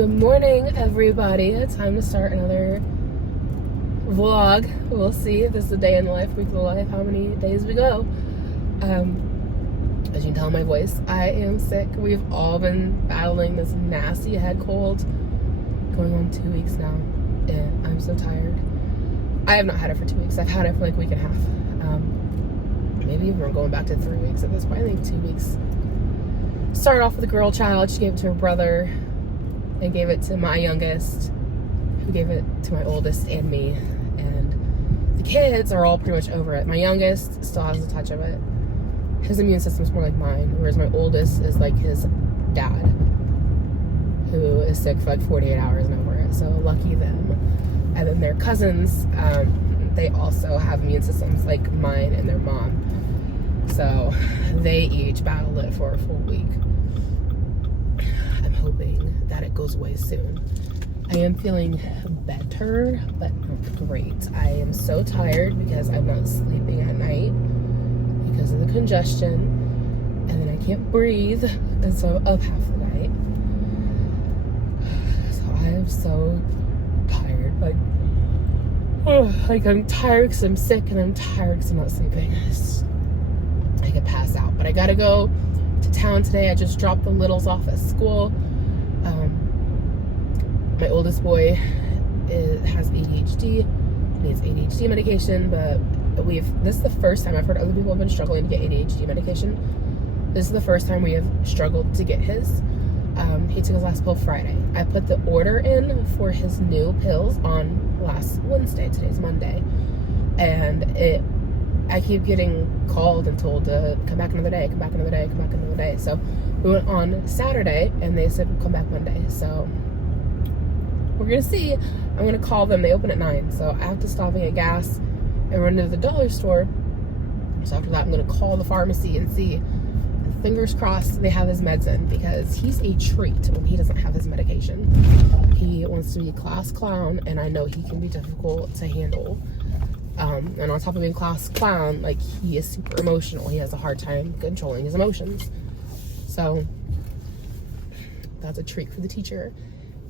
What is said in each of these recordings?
Good morning, everybody. It's time to start another vlog. We'll see if this is a day in the life, week of the life, how many days we go. As you can tell in my voice, I am sick. We've all been battling this nasty head cold going on 2 weeks now, and I'm so tired. I have not had it for 2 weeks. I've had it for like a week and a half. Maybe even we're going back to 3 weeks at this point. I think 2 weeks. Started off with a girl child. She gave it to her brother and gave it to my youngest, who gave it to my oldest and me. And the kids are all pretty much over it. My youngest still has a touch of it. His immune system's more like mine, whereas my oldest is like his dad, who is sick for like 48 hours and over it. So lucky them. And then their cousins, they also have immune systems like mine and their mom. So they each battled it for a full week. I'm hoping that it goes away soon. I am feeling better, but not great. I am so tired because I'm not sleeping at night because of the congestion, and then I can't breathe, and so I'm up half the night. So I am so tired. Like I'm tired because I'm sick, and I'm tired because I'm not sleeping. I could pass out, but I gotta go to town today. I just dropped the littles off at school. My oldest boy has ADHD, needs ADHD medication, but this is the first time I've heard other people have been struggling to get ADHD medication. This is the first time we have struggled to get his. He took his last pill Friday. I put the order in for his new pills on last Wednesday. Today's Monday, and I keep getting called and told to come back another day, come back another day, come back another day. So we went on Saturday, and they said we'll come back Monday. So we're gonna see. I'm gonna call them. They open at 9, so I have to stop and get gas and run to the dollar store. So after that, I'm gonna call the pharmacy and see. And fingers crossed they have his meds in, because he's a treat when he doesn't have his medication. He wants to be a class clown, and I know he can be difficult to handle. And on top of being class clown, like, he is super emotional. He has a hard time controlling his emotions. So that's a treat for the teacher.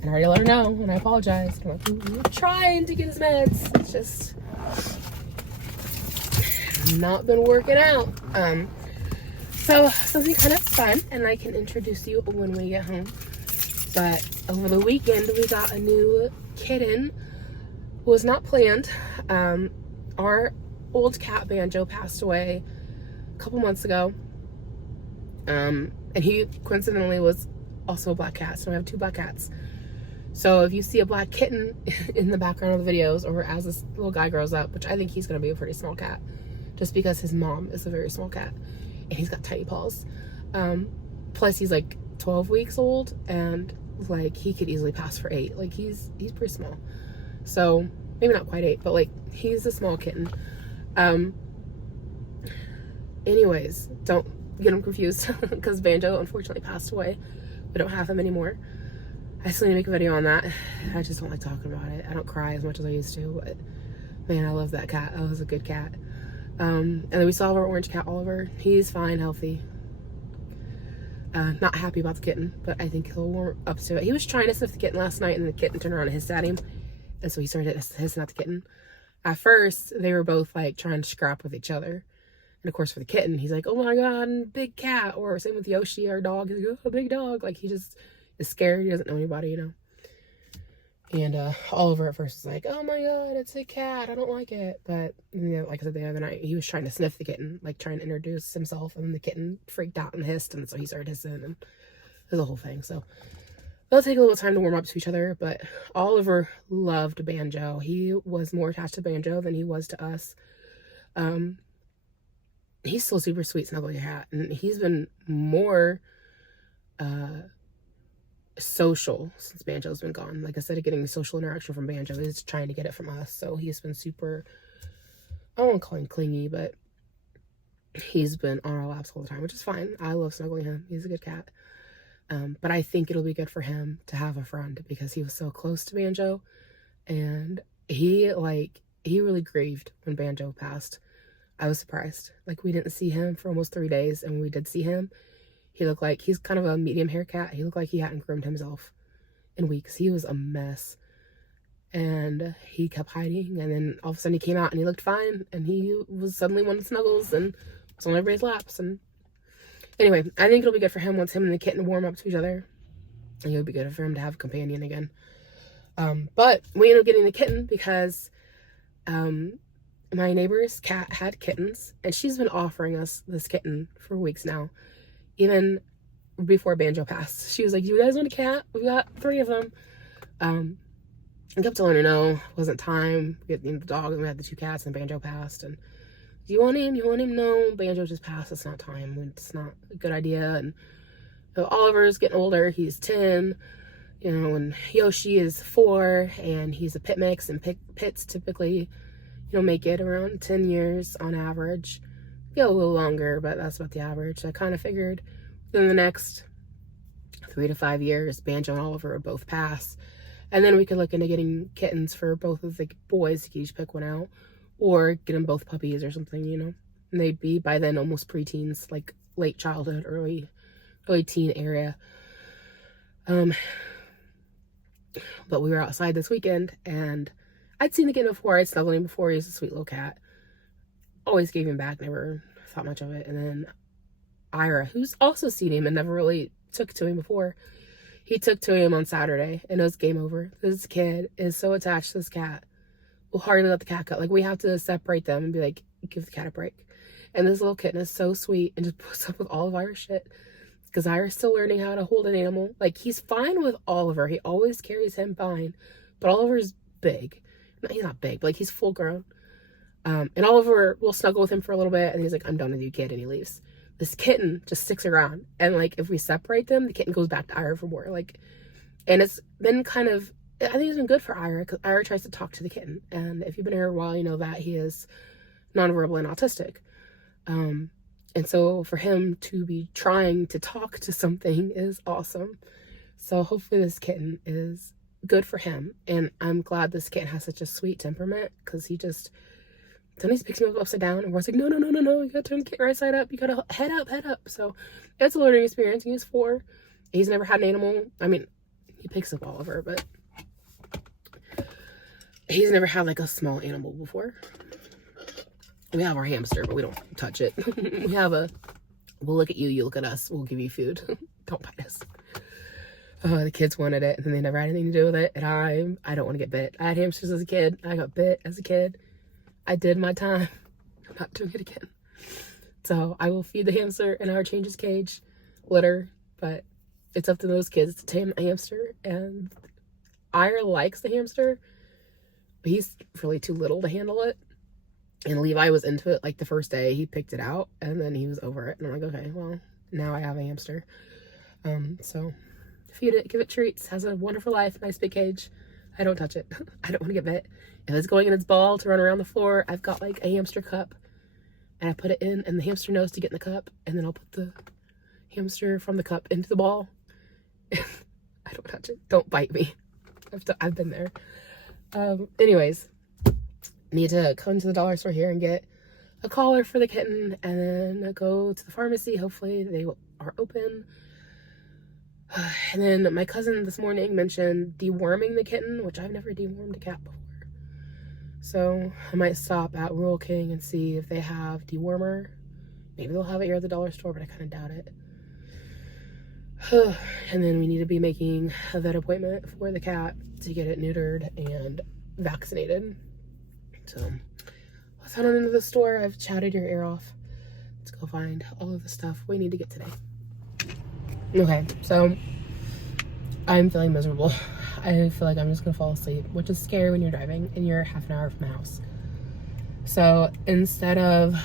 And I already let her know, and I apologize. I'm trying to get his meds. It's just not been working out. So something kind of fun, and I can introduce you when we get home. But over the weekend, we got a new kitten. Was not planned. Our old cat Banjo passed away a couple months ago. And he coincidentally was also a black cat. So we have 2 black cats. So if you see a black kitten in the background of the videos, or as this little guy grows up, which I think he's going to be a pretty small cat, just because his mom is a very small cat, and he's got tiny paws. Plus he's like 12 weeks old, and like he could easily pass for 8. Like he's pretty small. So maybe not quite 8, but like he's a small kitten. Anyways, don't get him confused, because Banjo unfortunately passed away. We don't have him anymore. I still need to make a video on that. I just don't like talking about it. I don't cry as much as I used to, but man, I love that cat. That was a good cat. And then we saw our orange cat, Oliver. He's fine, healthy. Not happy about the kitten, but I think he'll warm up to it. He was trying to sniff the kitten last night, and the kitten turned around and hissed at him. And so he started hissing at the kitten. At first, they were both like trying to scrap with each other. And of course, for the kitten, he's like, oh my God, big cat. Or same with Yoshi, our dog. He's like, oh, big dog. Like, he just is scared. He doesn't know anybody, you know. And Oliver at first was like, oh my God, it's a cat. I don't like it. But, you know, like I said the other night, he was trying to sniff the kitten, like trying to introduce himself. And the kitten freaked out and hissed. And so he started hissing. And it was a whole thing. So they'll take a little time to warm up to each other. But Oliver loved Banjo. He was more attached to Banjo than he was to us. He's still super sweet, snuggly cat. And he's been more social since Banjo's been gone. Like I said, getting social interaction from Banjo is trying to get it from us. So he's been super, I don't want to call him clingy, but he's been on our laps all the time, which is fine. I love snuggling him. He's a good cat. But I think it'll be good for him to have a friend, because he was so close to Banjo, and he really grieved when Banjo passed. I was surprised. Like, we didn't see him for almost 3 days, and when we did see him, he looked like, he's kind of a medium hair cat. He looked like he hadn't groomed himself in weeks. He was a mess. And he kept hiding, and then all of a sudden he came out and he looked fine, and he was suddenly wanting snuggles and was on everybody's laps. And anyway, I think it'll be good for him once him and the kitten warm up to each other. I think it'll be good for him to have a companion again. But we ended up getting the kitten because my neighbor's cat had kittens, and she's been offering us this kitten for weeks now, even before Banjo passed. She was like, "You guys want a cat? We've got 3 of them." I kept telling her no, it wasn't time. We had the dog, and we had the 2 cats, and Banjo passed. And do you want him? You want him? No, Banjo just passed. It's not time. It's not a good idea. And Oliver's getting older. He's 10, and Yoshi is 4, and he's a pit mix, and pits typically, make it around 10 years on average. Go a little longer, but that's about the average. I kind of figured within the next 3 to 5 years, Banjo and Oliver would both pass. And then we could look into getting kittens for both of the boys. You could each pick one out, or get them both puppies or something, And they'd be by then almost preteens, like late childhood, early teen area. But we were outside this weekend, and I'd seen the kitten before. I'd snuggled him before. He was a sweet little cat. Always gave him back. Never thought much of it. And then Ira, who's also seen him and never really took to him before, he took to him on Saturday, and it was game over. This kid is so attached to this cat. We'll hardly let the cat go. Like, we have to separate them and be like, give the cat a break. And this little kitten is so sweet and just puts up with all of Ira's shit. Because Ira's still learning how to hold an animal. Like, he's fine with Oliver. He always carries him fine. But Oliver's big. No, he's not big, but like, he's full grown. And Oliver will snuggle with him for a little bit, and he's like, "I'm done with you, kid," and he leaves. This kitten just sticks around, and like, if we separate them, the kitten goes back to Ira for more. Like, and it's been kind of, I think it's been good for Ira, because Ira tries to talk to the kitten, and if you've been here a while, you know that he is nonverbal and autistic. And so for him to be trying to talk to something is awesome. So hopefully this kitten is good for him, and I'm glad this kitten has such a sweet temperament, because he just sometimes picks me up upside down, and we're like, no, you gotta turn the kitten right side up, you gotta head up. So it's a learning experience. He's 4. He's never had an animal. I mean, he picks up Oliver, but he's never had like a small animal before. We have our hamster, but we don't touch it. We have we'll look at you, you look at us, we'll give you food. Don't bite us. The kids wanted it, and then they never had anything to do with it, and I don't want to get bit. I had hamsters as a kid. I got bit as a kid. I did my time. I'm not doing it again. So I will feed the hamster, and I'll change his cage, litter, but it's up to those kids to tame the hamster. And Ira likes the hamster, but he's really too little to handle it. And Levi was into it like the first day. He picked it out, and then he was over it. And I'm like, okay, well, now I have a hamster. So feed it, give it treats, has a wonderful life, nice big cage. I don't touch it. I don't want to get bit. If it's going in its ball to run around the floor, I've got like a hamster cup, and I put it in, and the hamster knows to get in the cup, and then I'll put the hamster from the cup into the ball. I don't touch it. Don't bite me. I've been there. Anyways, need to come to the dollar store here and get a collar for the kitten, and then go to the pharmacy. Hopefully they are open. And then my cousin this morning mentioned deworming the kitten, which I've never dewormed a cat before. So I might stop at Rural King and see if they have dewormer. Maybe they'll have it here at the dollar store, but I kind of doubt it. And then we need to be making a vet appointment for the cat to get it neutered and vaccinated. So let's head on into the store. I've chatted your ear off. Let's go find all of the stuff we need to get today. Okay, so I'm feeling miserable. I feel like I'm just gonna fall asleep, which is scary when you're driving and you're half an hour from the house. So instead of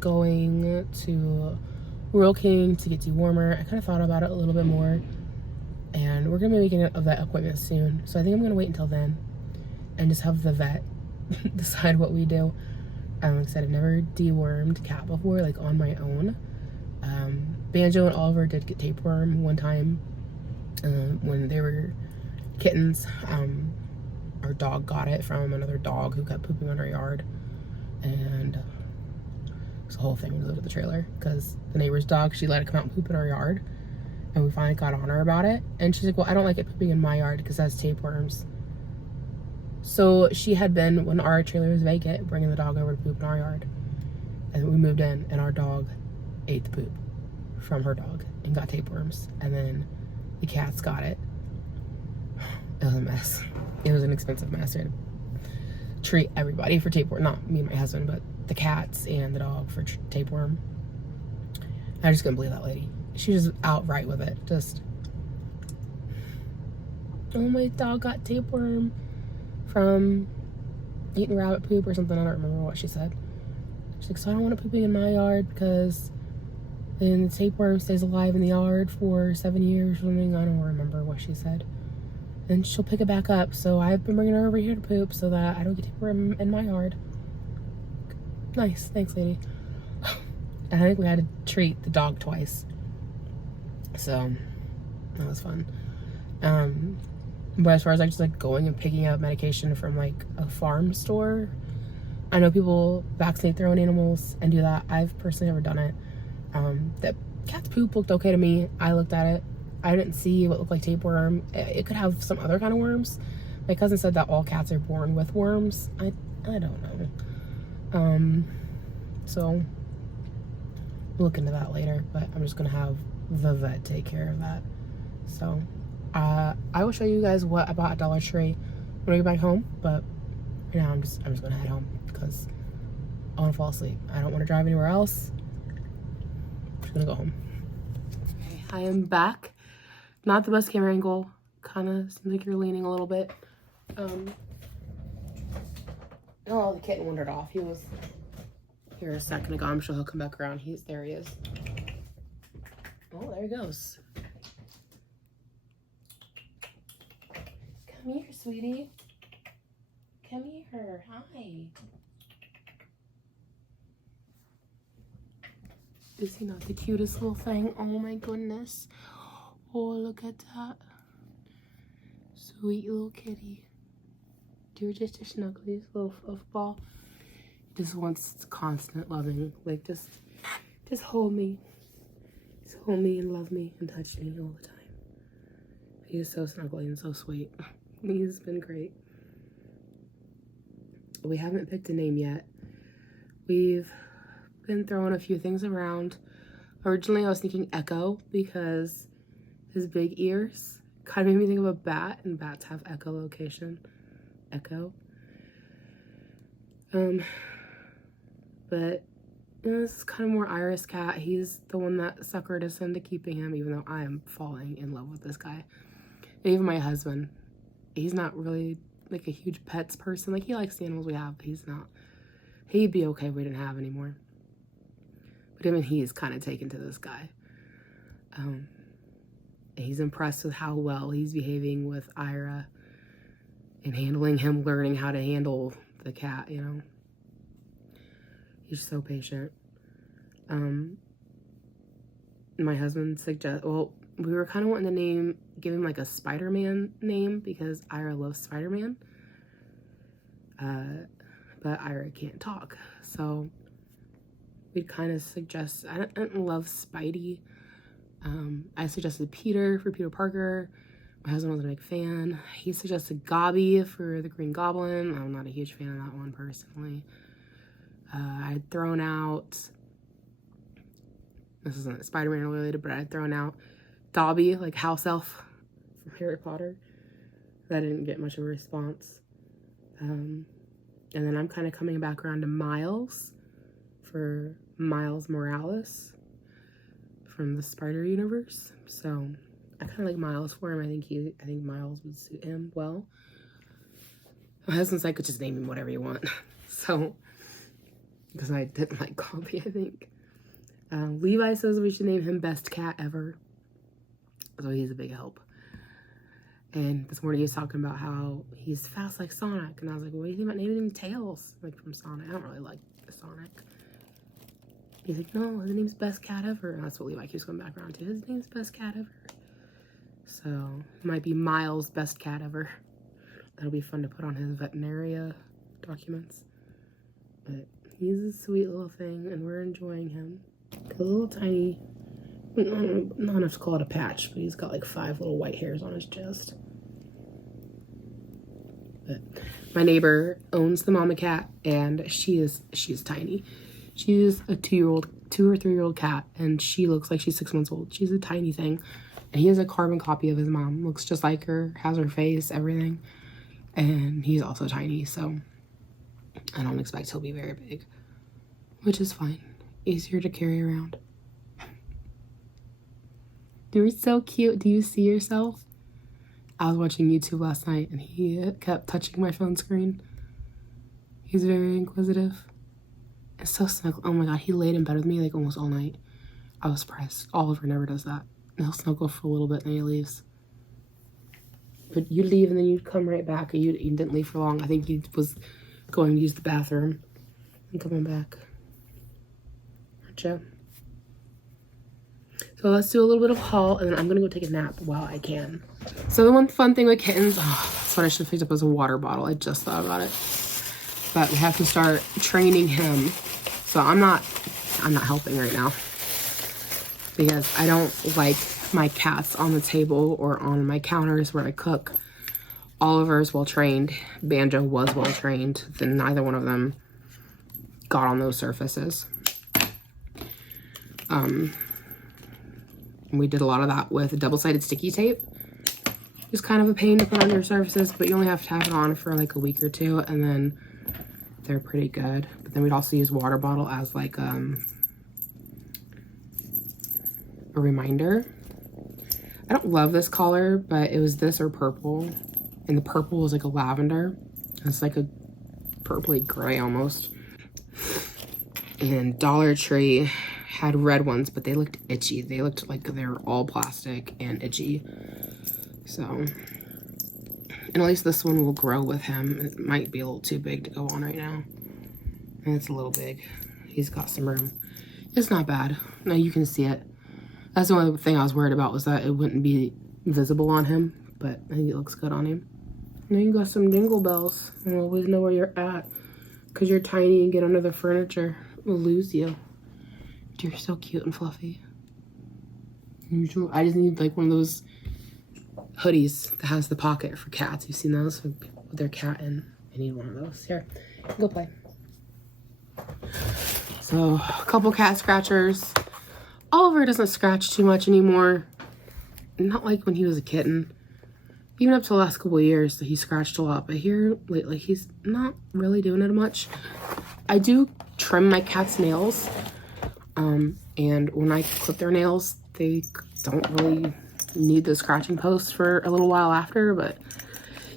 going to Rural King to get dewormer, I kind of thought about it a little bit more, and we're gonna be making a vet appointment soon. So I think I'm gonna wait until then and just have the vet decide what we do. Like I said, I've never dewormed a cat before, like on my own. Banjo and Oliver did get tapeworm one time when they were kittens. Our dog got it from another dog who kept pooping on our yard, and the whole thing was over the trailer because the neighbor's dog, she let it come out and poop in our yard, And we finally got on her about it. And she's like, well, I don't like it pooping in my yard because it has tapeworms. So she had been, when our trailer was vacant, bringing the dog over to poop in our yard. And we moved in, and our dog ate the poop from her dog and got tapeworms. And then the cats got it. It was a mess. It was an expensive mess. We had to treat everybody for tapeworm. Not me and my husband, but the cats and the dog for tapeworm. I just couldn't believe that lady. She was outright with it. Just, oh, my dog got tapeworm from eating rabbit poop or something. I don't remember what she said. She's like, so I don't want it pooping in my yard because then the tapeworm stays alive in the yard for 7 years or something. I don't remember what she said. And she'll pick it back up. So I've been bringing her over here to poop so that I don't get tapeworm in my yard. Nice. Thanks, lady. I think we had to treat the dog twice. So that was fun. But as far as like just like going and picking up medication from like a farm store, I know people vaccinate their own animals and do that. I've personally never done it. The cat's poop looked okay to me. I looked at it. I didn't see what looked like tapeworm. It could have some other kind of worms. My cousin said that all cats are born with worms. I don't know. So we'll look into that later, but I'm just gonna have the vet take care of that. So I will show you guys what I bought at Dollar Tree when I get back home, but right now I'm just gonna head home because I want to fall asleep. I don't want to drive anywhere else. I'm just gonna go home. Okay, I am back. Not the best camera angle. Kind of seems like you're leaning a little bit. Oh, the kitten wandered off. He was here a second ago. I'm sure he'll come back around. There he is. Oh, there he goes. Come here, sweetie. Come here. Hi. Is he not the cutest little thing? Oh my goodness. Oh, look at that. Sweet little kitty. You're just a snuggliest little fluff ball. Just wants constant loving. Like, just hold me. Just hold me and love me and touch me all the time. He is so snuggly and so sweet. He's been great. We haven't picked a name yet. We've been throwing a few things around. Originally, I was thinking Echo because his big ears kind of made me think of a bat, and bats have echolocation. Echo. But this is kind of more Iris cat. He's the one that suckered us into keeping him, even though I am falling in love with this guy. And even my husband, he's not really like a huge pets person. Like, he likes the animals we have, but he's not. He'd be okay if we didn't have anymore. But even he is kind of taken to this guy. He's impressed with how well he's behaving with Ira and handling him, learning how to handle the cat, you know. He's so patient. My husband suggested, well, we were kind of wanting to give him like a Spider-Man name because Ira loves Spider-Man. But Ira can't talk. So we'd kind of suggest, I don't love Spidey. I suggested Peter for Peter Parker. My husband wasn't a big fan. He suggested Gobby for the Green Goblin. I'm not a huge fan of that one personally. I had thrown out, this isn't Spider-Man related, but I had thrown out Dobby, like house elf from Harry Potter. That didn't get much of a response. And then I'm kind of coming back around to Miles for Miles Morales from the Spider Universe. So I kind of like Miles for him. I think Miles would suit him well. My husband's like, just name him whatever you want. So, because I didn't like Gobby, I think. Levi says we should name him Best Cat Ever. So he's a big help. And this morning he was talking about how he's fast like Sonic. And I was like, what do you think about naming him Tails? Like from Sonic. I don't really like Sonic. He's like, no, his name's Best Cat Ever. And that's what Levi keeps going back around to. His name's Best Cat Ever. So it might be Miles' Best Cat Ever. That'll be fun to put on his veterinaria documents. But he's a sweet little thing and we're enjoying him. A little tiny not enough to call it a patch, but he's got like 5 little white hairs on his chest. But my neighbor owns the mama cat, and she's tiny. She's a 2 or 3-year-old cat, and she looks like she's 6 months old. She's a tiny thing, and he has a carbon copy of his mom. Looks just like her, has her face, everything, and he's also tiny, so I don't expect he'll be very big, which is fine. Easier to carry around. You're so cute. Do you see yourself? I was watching YouTube last night and he kept touching my phone screen. He's very inquisitive. It's so snuggle. Oh my god, he laid in bed with me like almost all night. I was surprised. Oliver never does that. He'll snuggle for a little bit and then he leaves. But you leave and then you come right back. You didn't leave for long. I think he was going to use the bathroom and coming back. Aren't you? So let's do a little bit of haul, and then I'm gonna go take a nap while I can. So the one fun thing with kittens, that's what I should have picked up as a water bottle. I just thought about it. But we have to start training him. So I'm not helping right now because I don't like my cats on the table or on my counters where I cook. Oliver is well trained. Banjo was well trained. Then neither one of them got on those surfaces. We did a lot of that with double-sided sticky tape. It's kind of a pain to put on your surfaces, but you only have to have it on for like a week or two, and then they're pretty good. But then we'd also use water bottle as like a reminder. I don't love this color, but it was this or purple, and the purple was like a lavender. It's like a purpley gray almost. And Dollar Tree had red ones, but they looked itchy. They looked like they were all plastic and itchy. So, and at least this one will grow with him. It might be a little too big to go on right now. And it's a little big. He's got some room. It's not bad. No, you can see it. That's the only thing I was worried about, was that it wouldn't be visible on him, but I think it looks good on him. Now you got some dingle bells. I always know where you're at, because you're tiny and get under the furniture. We'll lose you. You're so cute and fluffy. I just need like one of those hoodies that has the pocket for cats. You've seen those with their cat in. I need one of those. Here, go play. So, a couple cat scratchers. Oliver doesn't scratch too much anymore. Not like when he was a kitten. Even up to the last couple of years, he scratched a lot. But here lately, he's not really doing it much. I do trim my cat's nails. And when I clip their nails, they don't really need the scratching post for a little while after, but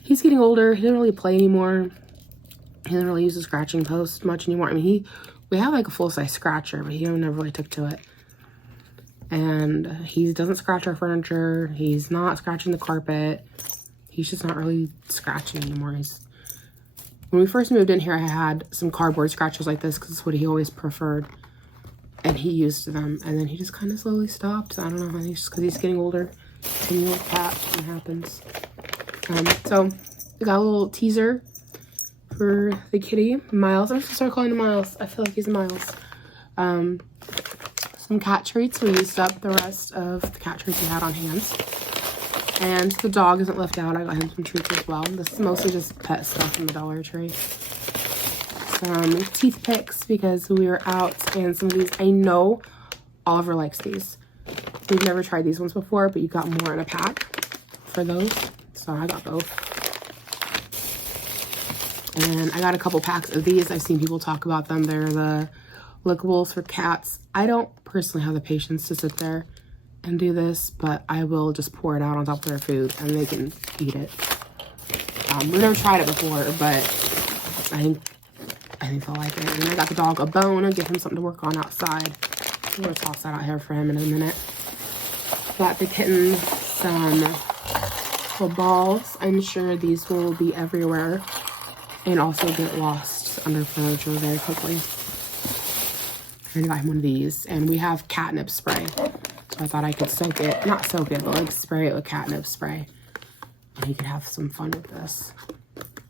he's getting older. He doesn't really play anymore. He doesn't really use the scratching post much anymore. I mean, we have like a full-size scratcher, but he never really took to it. And he doesn't scratch our furniture. He's not scratching the carpet. He's just not really scratching anymore. When we first moved in here, I had some cardboard scratchers like this because it's what he always preferred. And he used them, and then he just kind of slowly stopped. I don't know, I think it's just because he's getting older. And you know, cat, it happens. So we got a little teaser for the kitty, Miles. I'm just gonna start calling him Miles. I feel like he's Miles. Some cat treats. We used up the rest of the cat treats we had on hand. And the dog isn't left out. I got him some treats as well. This is mostly just pet stuff from the Dollar Tree. Some teeth picks because we were out, and some of these, I know Oliver likes these. We've never tried these ones before, but you got more in a pack for those, so I got both. And I got a couple packs of these. I've seen people talk about them. They're the lickables for cats. I don't personally have the patience to sit there and do this, but I will just pour it out on top of their food and they can eat it. We've never tried it before, but I think they'll like it. And I got the dog a bone and give him something to work on outside. I'm gonna toss that out here for him in a minute. Got the kitten some little balls. I'm sure these will be everywhere and also get lost under furniture very quickly. I got him one of these, and we have catnip spray. So I thought I could soak it, not soak it, but like spray it with catnip spray. And he could have some fun with this.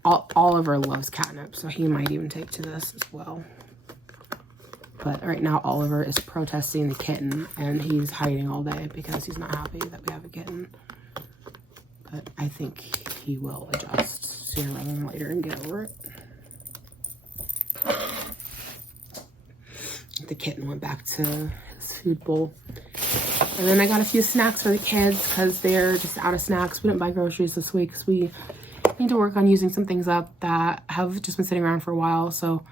Oliver loves catnip, so he might even take to this as well. But right now Oliver is protesting the kitten, and he's hiding all day because he's not happy that we have a kitten. But I think he will adjust sooner rather than later and get over it. The kitten went back to his food bowl. And then I got a few snacks for the kids because they're just out of snacks. We didn't buy groceries this week because we need to work on using some things up that have just been sitting around for a while. So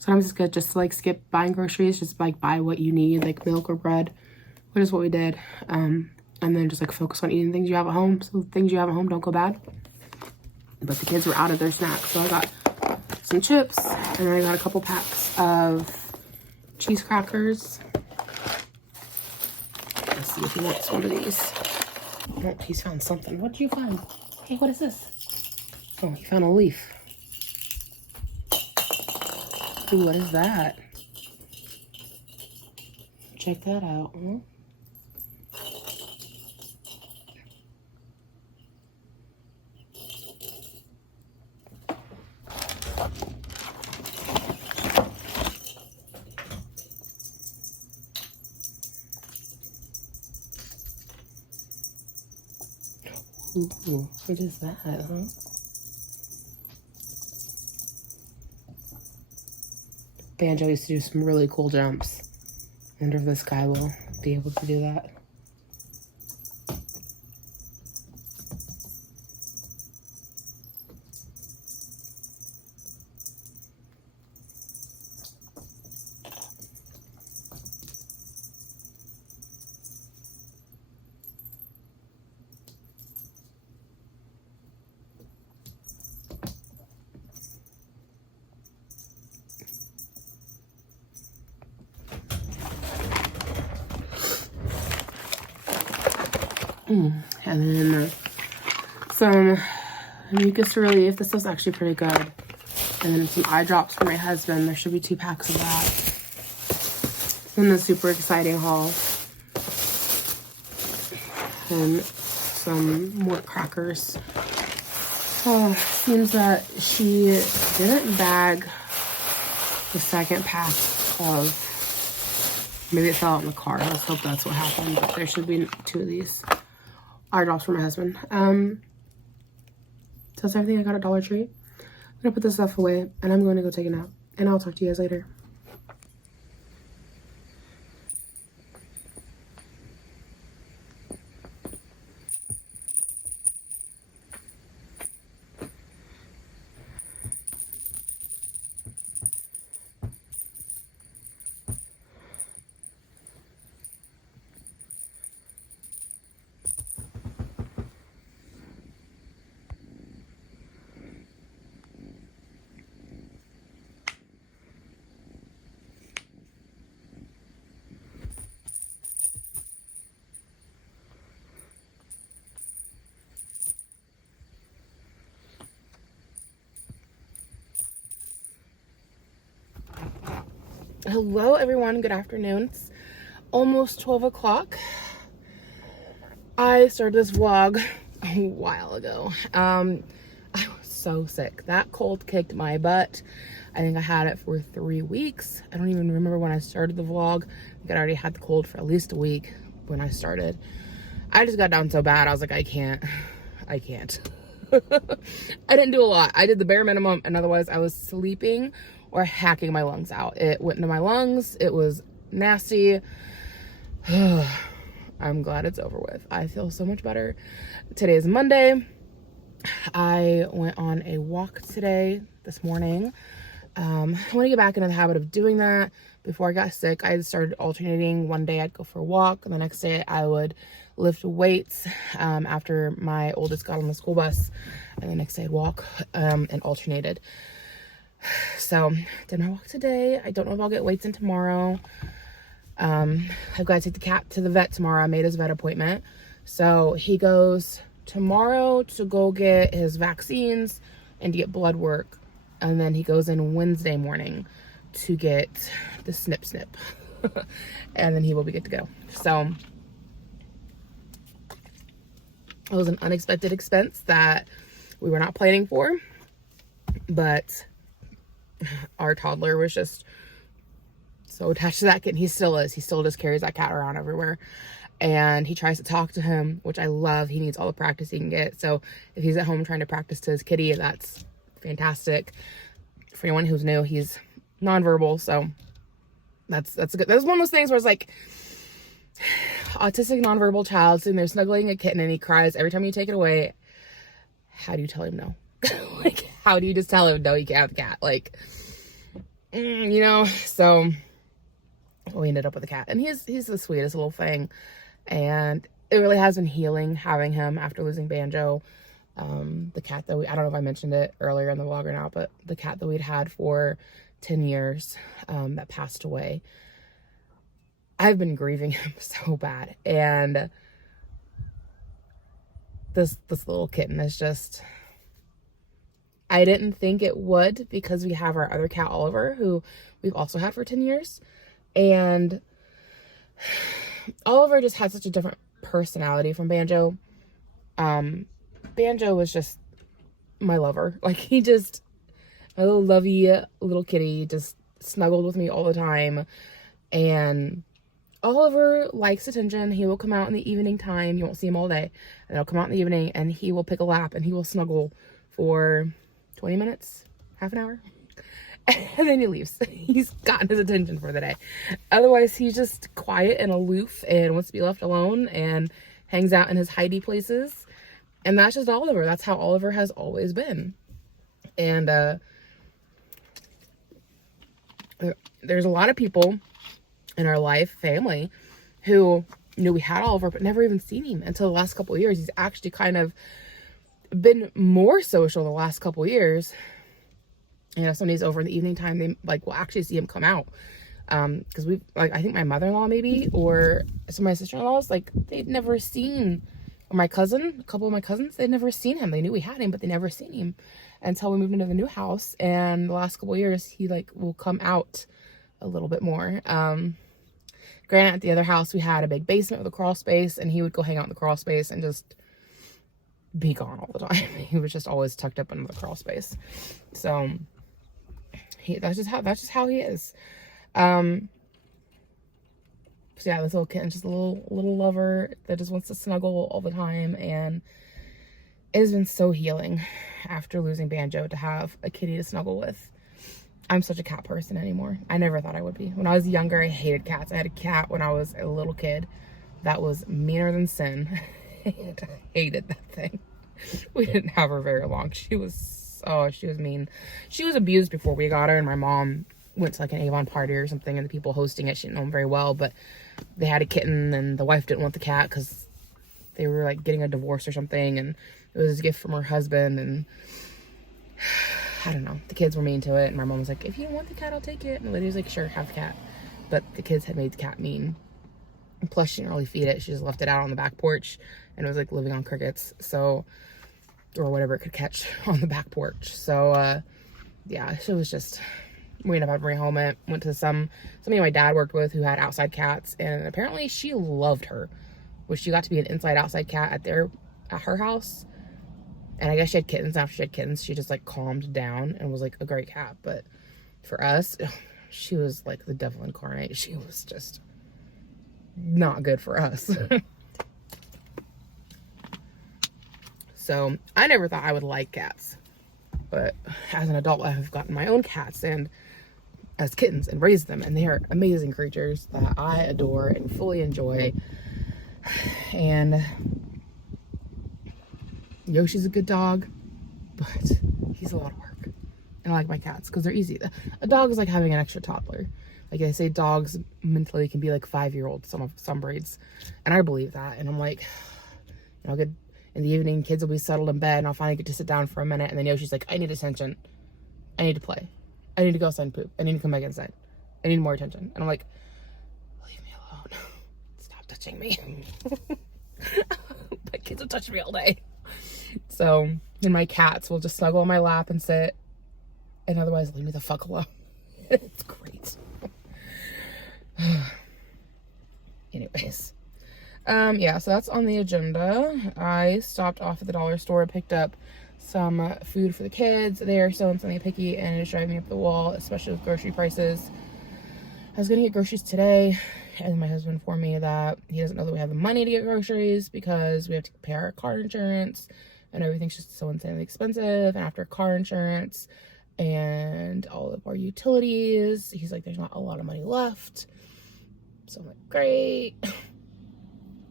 sometimes it's good just to like skip buying groceries, just like buy what you need, like milk or bread, which is what we did. And then just like focus on eating things you have at home. So things you have at home don't go bad. But the kids were out of their snacks. So I got some chips and then I got a couple packs of cheese crackers. Let's see if he wants one of these. Oh, he's found something. What did you find? Hey, what is this? Oh, he found a leaf. Ooh, what is that? Check that out. Huh? Ooh, what is that, huh? Banjo used to do some really cool jumps. I wonder if this guy will be able to do that. And then some mucus relief. This is actually pretty good. And then some eye drops for my husband. There should be 2 packs of that. And the super exciting haul. And some more crackers. Seems that she didn't bag the second pack of, maybe it fell out in the car. Let's hope that's what happened. But there should be 2 of these. Eye drops for my husband. So that's everything I got at Dollar Tree. I'm gonna put this stuff away and I'm going to go take a nap. And I'll talk to you guys later. Hello everyone, good afternoon. It's almost 12 o'clock. I started this vlog a while ago. I was so sick. That cold kicked my butt. I think I had it for 3 weeks. I don't even remember when I started the vlog. I think I already had the cold for at least a week when I started. I just got down so bad. I was like, I can't. I didn't do a lot. I did the bare minimum, and otherwise I was sleeping or hacking my lungs out. It went into my lungs. It was nasty. I'm glad it's over with. I feel so much better. Today is Monday. I went on a walk this morning. I want to get back into the habit of doing that. Before I got sick, I started alternating. One day I'd go for a walk, and the next day I would lift weights after my oldest got on the school bus, and the next day I'd walk and alternated. So did my walk today. I don't know if I'll get weights in tomorrow. I've got to take the cat to the vet tomorrow. I made his vet appointment. So he goes tomorrow to go get his vaccines and to get blood work. And then he goes in Wednesday morning to get the snip. And then he will be good to go. So it was an unexpected expense that we were not planning for. But our toddler was just so attached to that kitten. He still is. He still just carries that cat around everywhere. And he tries to talk to him, which I love. He needs all the practice he can get. So if he's at home trying to practice to his kitty, that's fantastic. For anyone who's new, he's nonverbal. So that's good. That's one of those things where it's like autistic nonverbal child sitting there snuggling a kitten and he cries every time you take it away. How do you tell him no? Like, how do you just tell him no, you can't have the cat? Like, you know, so we ended up with a cat, and he's the sweetest little thing. And it really has been healing having him after losing Banjo. The cat that I don't know if I mentioned it earlier in the vlog or not, but the cat that we'd had for 10 years, that passed away. I've been grieving him so bad. And this little kitten is just, I didn't think it would, because we have our other cat, Oliver, who we've also had for 10 years. And Oliver just had such a different personality from Banjo. Banjo was just my lover. Like, he just, a little lovey little kitty, just snuggled with me all the time. And Oliver likes attention. He will come out in the evening time. You won't see him all day. And he'll come out in the evening and he will pick a lap and he will snuggle for 20 minutes, half an hour. And then he leaves. He's gotten his attention for the day. Otherwise, he's just quiet and aloof and wants to be left alone and hangs out in his hidey places. And that's just Oliver. That's how Oliver has always been. And there's a lot of people in our life, family, who knew we had Oliver but never even seen him until the last couple of years. He's actually kind of been more social the last couple of years. You know, somebody's over in the evening time, they like will actually see him come out. Because we, like, I think my mother-in-law maybe, or some of my sister-in-laws, like, they'd never seen, or my cousin, a couple of my cousins, they'd never seen him. They knew we had him, but they never seen him until we moved into the new house. And the last couple of years, he like will come out a little bit more. Granted, at the other house, we had a big basement with a crawl space, and he would go hang out in the crawl space and just be gone all the time. He was just always tucked up in the crawl space. So that's just how he is. So yeah, this little kitten's just a little lover that just wants to snuggle all the time, and it has been so healing after losing Banjo to have a kitty to snuggle with. I'm such a cat person anymore. I never thought I would be. When I was younger, I hated cats. I had a cat when I was a little kid that was meaner than sin. And I hated that thing. We didn't have her very long. She was mean. She was abused before we got her, and my mom went to like an Avon party or something, and the people hosting it, she didn't know them very well, but they had a kitten, and the wife didn't want the cat because they were like getting a divorce or something, and it was a gift from her husband, and I don't know, the kids were mean to it, and my mom was like, if you don't want the cat, I'll take it. And the lady was like, sure, have the cat. But the kids had made the cat mean. And plus, she didn't really feed it. She just left it out on the back porch, and it was like living on crickets, so, or whatever it could catch on the back porch. So yeah, she was just, we ended up having to bring home it. Went to somebody my dad worked with who had outside cats, and apparently she loved her, which she got to be an inside outside cat at her house. And I guess she had kittens. After she had kittens, she just like calmed down and was like a great cat. But for us, she was like the devil incarnate. She was just not good for us. So I never thought I would like cats, but as an adult, I have gotten my own cats and as kittens and raised them, and they are amazing creatures that I adore and fully enjoy. And Yoshi's a good dog, but he's a lot of work. And I like my cats because they're easy. A dog is like having an extra toddler. Like they say, dogs mentally can be like 5-year-olds, some breeds, and I believe that. And I'm like, I'll get in the evening, kids will be settled in bed, and I'll finally get to sit down for a minute, and then Yoshi's like, I need attention, I need to play, I need to go outside and poop, I need to come back inside, I need more attention. And I'm like, leave me alone, stop touching me. My kids will touch me all day. So then my cats will just snuggle on my lap and sit, and otherwise leave me the fuck alone. It's great. Anyways, yeah, so that's on the agenda. I stopped off at the dollar store and picked up some food for the kids. They are so insanely picky, and it's driving me up the wall, especially with grocery prices. I was gonna get groceries today, and my husband informed me that he doesn't know that we have the money to get groceries because we have to pay our car insurance and everything's just so insanely expensive. And after car insurance and all of our utilities, he's like, there's not a lot of money left. So I'm like, great.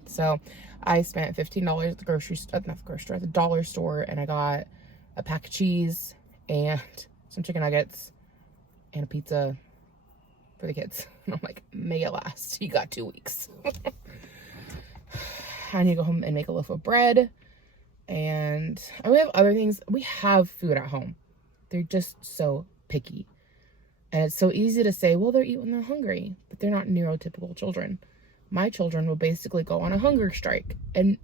So I spent $15 at the grocery store, not the grocery store, at the dollar store, and I got a pack of cheese and some chicken nuggets and a pizza for the kids. And I'm like, may it last. You got 2 weeks. I need to go home and make a loaf of bread. And we have other things. We have food at home. They're just so picky. And it's so easy to say, well, they're eating when they're hungry. But they're not neurotypical children. My children will basically go on a hunger strike. And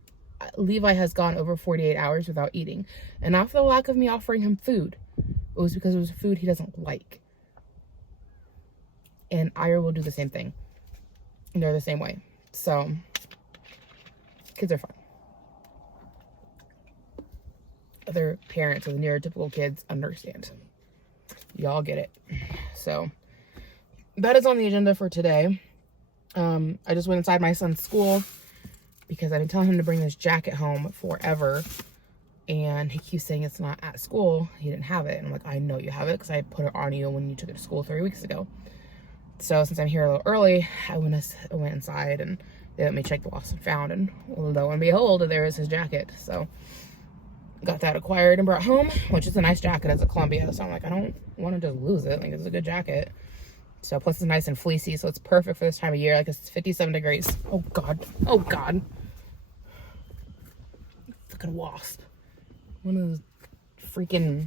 Levi has gone over 48 hours without eating. And not for the lack of me offering him food. It was because it was food he doesn't like. And Ira will do the same thing. And they're the same way. So, kids are fun. Other parents of the neurotypical kids understand. Y'all get it. So, that is on the agenda for today. I just went inside my son's school because I've been telling him to bring this jacket home forever. And he keeps saying it's not at school. He didn't have it. And I'm like, I know you have it because I put it on you when you took it to school 3 weeks ago. So since I'm here a little early, I went inside and they let me check the lost and found, and lo and behold, there is his jacket. So got that acquired and brought home, which is a nice jacket. It's a Columbia, so I'm like, I don't want to just lose it. Like, it's a good jacket. So plus it's nice and fleecy, so it's perfect for this time of year. Like, it's 57 degrees. Oh god. Oh god. Fucking wasp. One of those freaking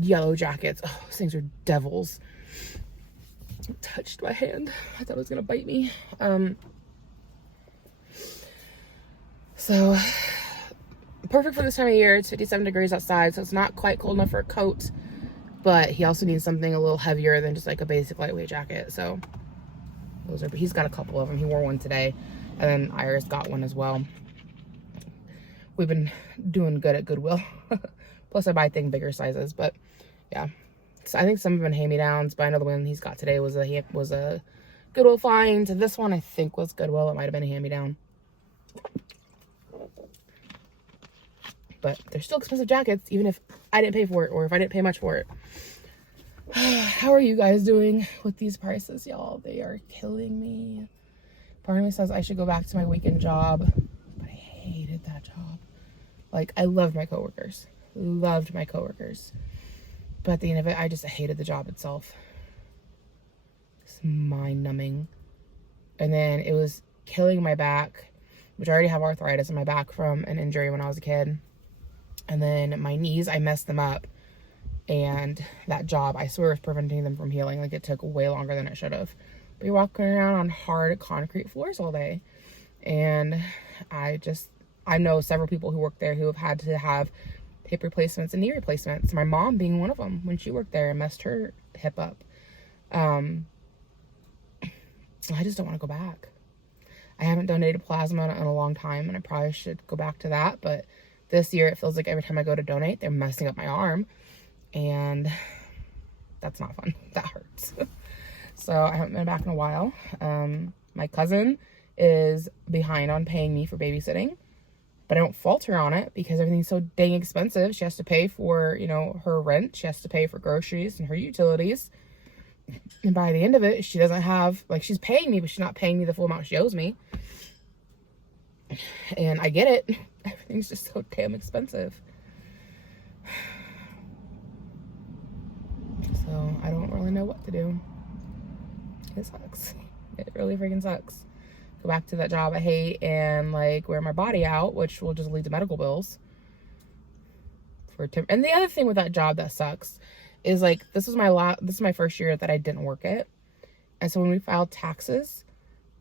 yellow jackets. Oh, those things are devils. It touched my hand. I thought it was gonna bite me. So perfect for this time of year. It's 57 degrees outside, so it's not quite cold enough for a coat, but he also needs something a little heavier than just like a basic lightweight jacket. So those are, but he's got a couple of them. He wore one today, and then Iris got one as well. We've been doing good at Goodwill. Plus I buy things bigger sizes, but yeah. So I think some have been hand-me-downs, but I know the one he's got today was a Goodwill find. This one I think was Goodwill. It might have been a hand-me-down. But they're still expensive jackets, even if I didn't pay for it or if I didn't pay much for it. How are you guys doing with these prices, y'all? They are killing me. Part of me says I should go back to my weekend job, but I hated that job. Like, I loved my coworkers. Loved my coworkers. But at the end of it, I just hated the job itself. It's mind-numbing. And then it was killing my back, which I already have arthritis in my back from an injury when I was a kid. And then my knees, I messed them up. And that job, I swear, was preventing them from healing. Like, it took way longer than it should have. But you're walking around on hard concrete floors all day. And I know several people who work there who have had to have hip replacements and knee replacements. My mom being one of them when she worked there and messed her hip up. I just don't want to go back. I haven't donated plasma in a long time, and I probably should go back to that. But this year, it feels like every time I go to donate, they're messing up my arm. And that's not fun. That hurts. So I haven't been back in a while. My cousin is behind on paying me for babysitting. But I don't fault her on it because everything's so dang expensive. She has to pay for, you know, her rent. She has to pay for groceries and her utilities. And by the end of it, she doesn't have, like, she's paying me, but she's not paying me the full amount she owes me. And I get it. Everything's just so damn expensive. So I don't really know what to do. It sucks. It really freaking sucks. Go back to that job I hate and like wear my body out, which will just lead to medical bills. And the other thing with that job that sucks is like this is my first year that I didn't work it, and so when we filed taxes,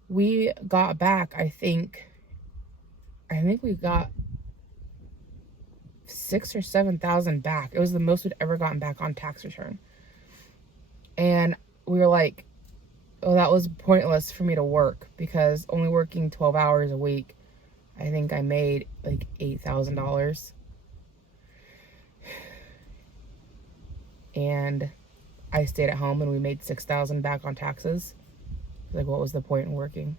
we got back I think we got 6,000 or 7,000 back. It was the most we'd ever gotten back on tax return, and we were like, oh, that was pointless for me to work because only working 12 hours a week, I think I made like $8,000. And I stayed at home and we made $6,000 back on taxes. Like, what was the point in working?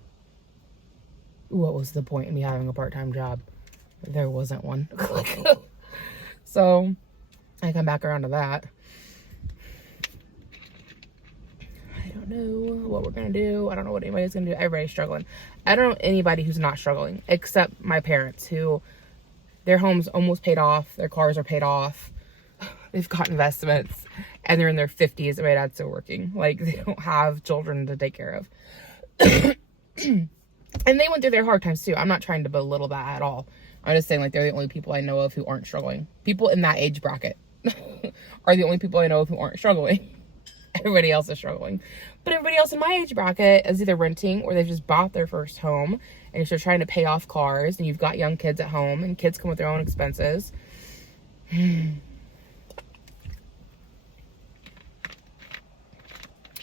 What was the point in me having a part-time job? There wasn't one. So I come back around to that. I don't know what we're gonna do. I don't know what anybody's gonna do. Everybody's struggling. I don't know anybody who's not struggling except my parents, who their home's almost paid off, their cars are paid off, they've got investments, and they're in their 50s and my dad's still working. Like, they don't have children to take care of. And they went through their hard times too. I'm not trying to belittle that at all. I'm just saying, like, they're the only people I know of who aren't struggling. People in that age bracket are the only people I know of who aren't struggling. Everybody else is struggling. But everybody else in my age bracket is either renting or they've just bought their first home and you're trying to pay off cars and you've got young kids at home and kids come with their own expenses.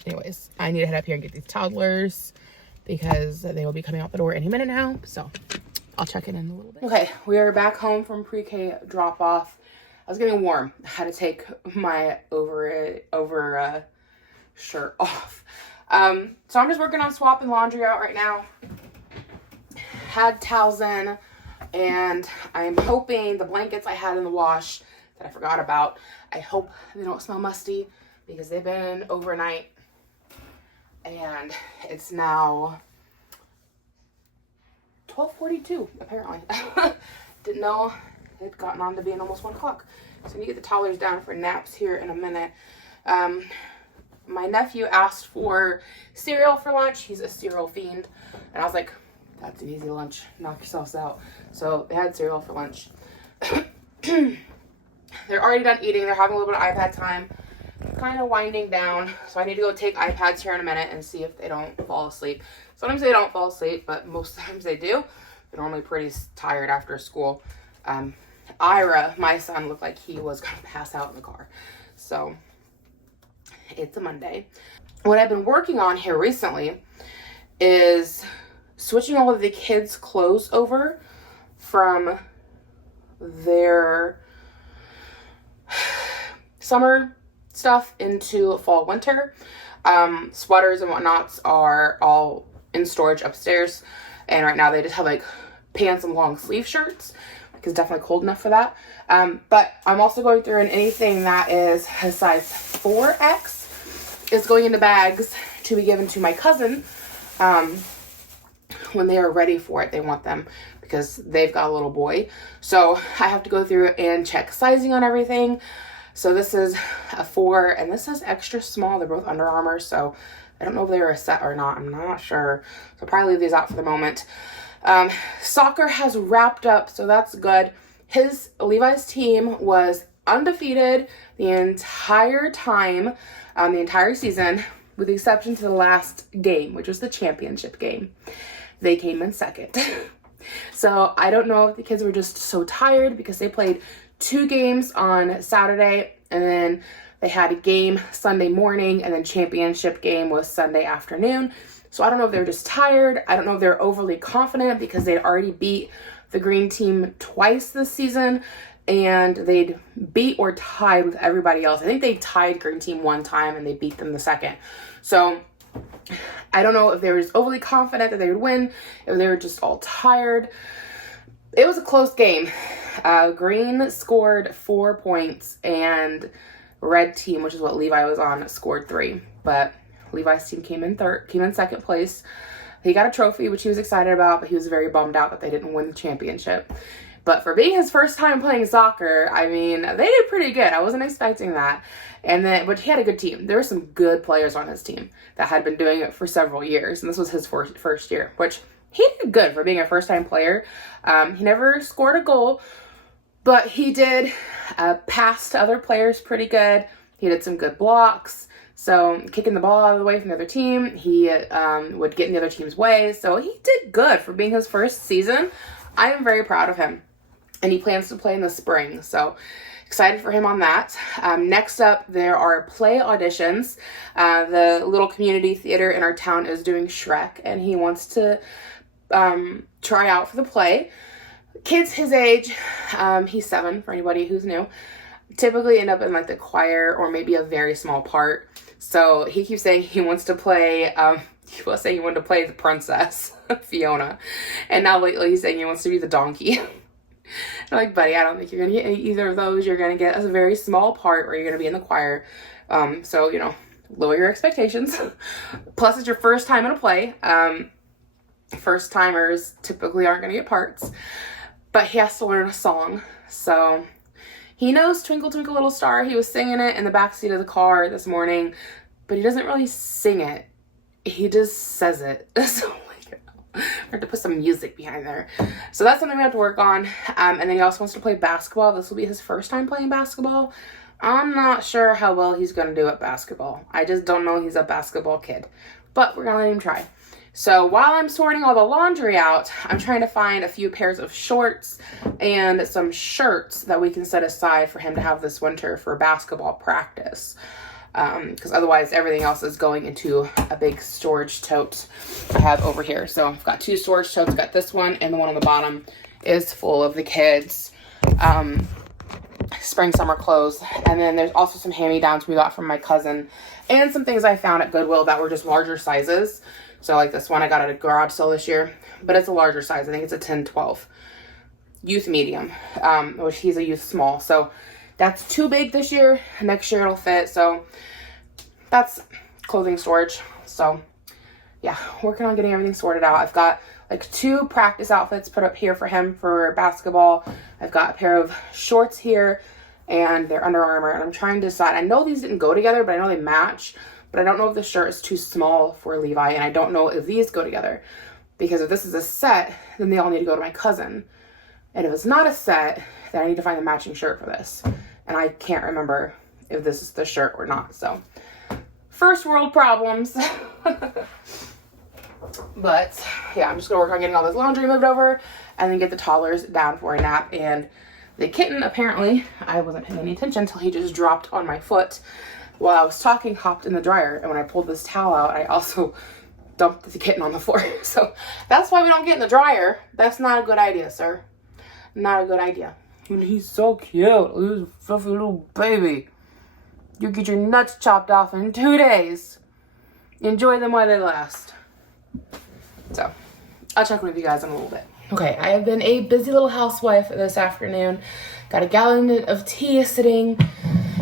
Anyways, I need to head up here and get these toddlers because they will be coming out the door any minute now. So I'll check in a little bit. Okay, we are back home from pre-K drop off. I was getting warm. I had to take my over shirt off. So I'm just working on swapping laundry out right now. Had towels in, and I'm hoping the blankets I had in the wash that I forgot about, I hope they don't smell musty because they've been overnight. And it's now 12:42 apparently. Didn't know it had gotten on to being almost 1 o'clock. So I need to get the toddlers down for naps here in a minute. My nephew asked for cereal for lunch. He's a cereal fiend. And I was like, that's an easy lunch. Knock yourselves out. So they had cereal for lunch. They're already done eating. They're having a little bit of iPad time. Kind of winding down. So I need to go take iPads here in a minute and see if they don't fall asleep. Sometimes they don't fall asleep, but most times they do. They're normally pretty tired after school. Ira, my son, looked like he was going to pass out in the car. So it's a Monday. What I've been working on here recently is switching all of the kids' clothes over from their summer stuff into fall winter. Sweaters and whatnots are all in storage upstairs, and right now they just have like pants and long sleeve shirts because it's definitely cold enough for that. But I'm also going through, and anything that is a size 4X is going into bags to be given to my cousin when they are ready for it. They want them because they've got a little boy, so I have to go through and check sizing on everything. So this is a 4, and this is extra small. They're both Under Armour, so I don't know if they're a set or not. I'm not sure. So I'll probably leave these out for the moment. Soccer has wrapped up, so that's good. Levi's team was undefeated the entire time, the entire season, with the exception to the last game, which was the championship game. They came in second. So I don't know if the kids were just so tired because they played 2 games on Saturday, and then they had a game Sunday morning, and then championship game was Sunday afternoon. So I don't know if they're just tired. I don't know if they're overly confident because they'd already beat the green team twice this season, and they'd beat or tied with everybody else. I think they tied green team 1 time and they beat them the second. So I don't know if they were just overly confident that they would win, if they were just all tired. It was a close game. Green scored 4 points, and red team, which is what Levi was on, scored 3. But Levi's team came in second place. He got a trophy, which he was excited about, but he was very bummed out that they didn't win the championship. But for being his first time playing soccer, I mean, they did pretty good. I wasn't expecting that. But he had a good team. There were some good players on his team that had been doing it for several years, and this was his first year, which he did good for being a first-time player. He never scored a goal, but he did pass to other players pretty good. He did some good blocks. So kicking the ball out of the way from the other team, he would get in the other team's way. So he did good for being his first season. I am very proud of him. And he plans to play in the spring. So excited for him on that. Next up, there are play auditions. The little community theater in our town is doing Shrek, and he wants to try out for the play. Kids his age, he's 7 for anybody who's new. typically end up in like the choir or maybe a very small part. So he keeps saying he wants to play, he was saying he wanted to play the princess, Fiona. And now lately he's saying he wants to be the donkey. I'm like, buddy, I don't think you're going to get either of those. You're going to get a very small part where you're going to be in the choir. So, you know, lower your expectations. Plus, it's your first time in a play. First timers typically aren't going to get parts. But he has to learn a song. So he knows Twinkle Twinkle Little Star. He was singing it in the backseat of the car this morning. But he doesn't really sing it. He just says it. So I have to put some music behind there. So that's something we have to work on. And then he also wants to play basketball. This will be his first time playing basketball. I'm not sure how well he's going to do at basketball. I just don't know he's a basketball kid. But we're going to let him try. So while I'm sorting all the laundry out, I'm trying to find a few pairs of shorts and some shirts that we can set aside for him to have this winter for basketball practice. Because otherwise everything else is going into a big storage tote I have over here. So I've got 2 storage totes. I've got this one, and the one on the bottom is full of the kids' spring summer clothes. And then there's also some hand-me-downs we got from my cousin and some things I found at Goodwill that were just larger sizes. So like this one I got at a garage sale this year, but it's a larger size. I think it's a 10-12 youth medium, which he's a youth small. So that's too big this year. Next year it'll fit. So that's clothing storage. So yeah, working on getting everything sorted out. I've got like 2 practice outfits put up here for him for basketball. I've got a pair of shorts here and they're Under Armour. And I'm trying to decide. I know these didn't go together, but I know they match. But I don't know if the shirt is too small for Levi. And I don't know if these go together. Because if this is a set, then they all need to go to my cousin. And if it's not a set, then I need to find a matching shirt for this. And I can't remember if this is the shirt or not. So, first world problems. But, yeah, I'm just going to work on getting all this laundry moved over. And then get the toddlers down for a nap. And the kitten, apparently, I wasn't paying any attention until he just dropped on my foot while I was talking, hopped in the dryer. And when I pulled this towel out, I also dumped the kitten on the floor. So, that's why we don't get in the dryer. That's not a good idea, sir. Not a good idea. And he's so cute. He's a fluffy little baby. You get your nuts chopped off in 2 days. Enjoy them while they last. So, I'll check with you guys in a little bit. Okay, I have been a busy little housewife this afternoon. Got a gallon of tea sitting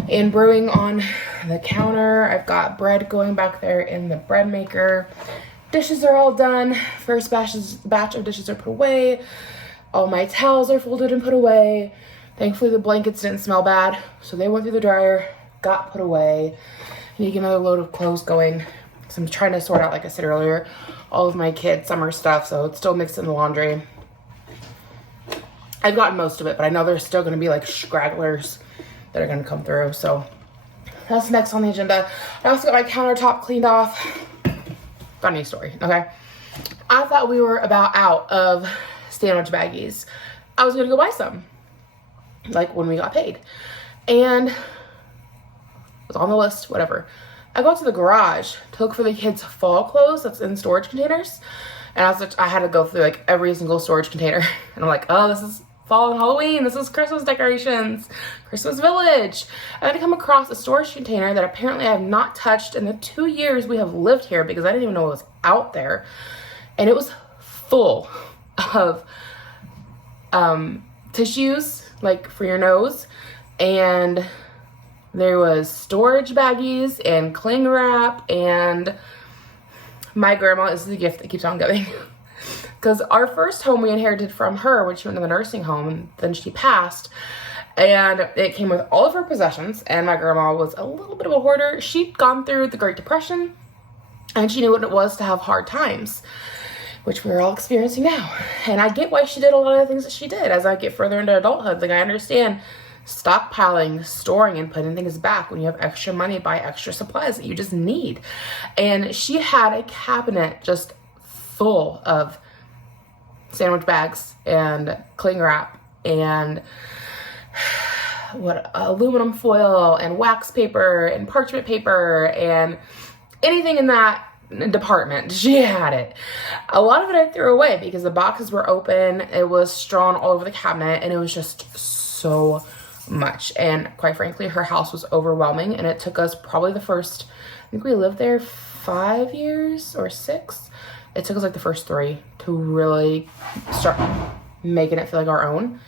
and brewing on the counter. I've got bread going back there in the bread maker. Dishes are all done. First batch of dishes are put away. All my towels are folded and put away. Thankfully, the blankets didn't smell bad, so they went through the dryer, got put away. I need to get another load of clothes going. So I'm trying to sort out, like I said earlier, all of my kids' summer stuff, so it's still mixed in the laundry. I've gotten most of it, but I know there's still going to be, like, stragglers that are going to come through, so that's next on the agenda. I also got my countertop cleaned off. Funny story, okay? I thought we were about out of sandwich baggies. I was gonna go buy some, like when we got paid, and it was on the list, whatever. I go out to the garage to look for the kids' fall clothes that's in storage containers, and I had to go through like every single storage container, and I'm like, oh, this is fall and Halloween, this is Christmas decorations, Christmas Village. And I come across a storage container that apparently I have not touched in the 2 years we have lived here, because I didn't even know it was out there, and it was full of tissues, like for your nose, and there was storage baggies and cling wrap, and my grandma is the gift that keeps on giving. Because our first home we inherited from her when she went to the nursing home, and then she passed, and it came with all of her possessions, and my grandma was a little bit of a hoarder. She'd gone through the Great Depression, and she knew what it was to have hard times, which we're all experiencing now. And I get why she did a lot of the things that she did as I get further into adulthood. Like, I understand stockpiling, storing, and putting things back when you have extra money, buy extra supplies that you just need. And she had a cabinet just full of sandwich bags and cling wrap and aluminum foil and wax paper and parchment paper and anything in that department. She had it. A lot of it I threw away because the boxes were open. It was strewn all over the cabinet, and it was just so much. And quite frankly, her house was overwhelming, and it took us probably the first, I think we lived there 5 years or 6. It took us like the first 3 to really start making it feel like our own.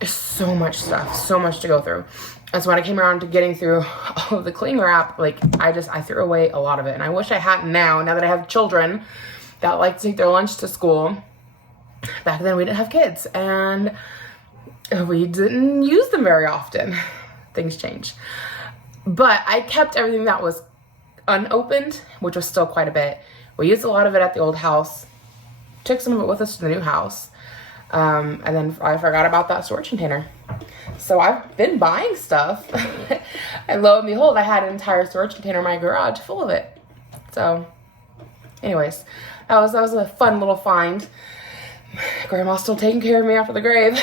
There's so much stuff, so much to go through. And so when I came around to getting through all of the cling wrap, like I threw away a lot of it. And I wish I hadn't now that I have children that like to take their lunch to school. Back then we didn't have kids and we didn't use them very often. Things change. But I kept everything that was unopened, which was still quite a bit. We used a lot of it at the old house, took some of it with us to the new house. And then I forgot about that storage container. So I've been buying stuff. And lo and behold, I had an entire storage container in my garage full of it. So anyways, that was a fun little find. Grandma's still taking care of me after the grave.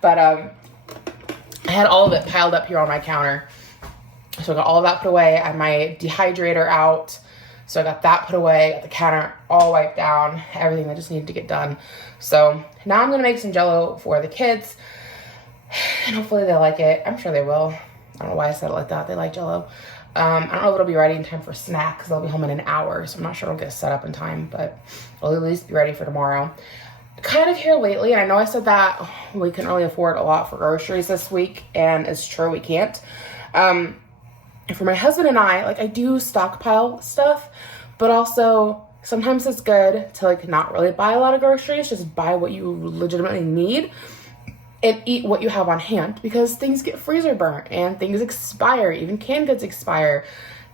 But I had all of it piled up here on my counter. So I got all of that put away. I had my dehydrator out. So I got that put away, got the counter all wiped down, everything that just needed to get done. So now I'm gonna make some Jell-O for the kids, and hopefully they like it. I'm sure they will. I don't know why I said it like that. They like Jell-O. I don't know if it'll be ready in time for snack because they'll be home in an hour, so I'm not sure it'll get set up in time, but it'll at least be ready for tomorrow. Kind of here lately, and I know I said that we couldn't really afford a lot for groceries this week, and it's true, we can't. For my husband and I, like I do stockpile stuff, but also sometimes it's good to like not really buy a lot of groceries, just buy what you legitimately need and eat what you have on hand, because things get freezer burnt and things expire, even canned goods expire.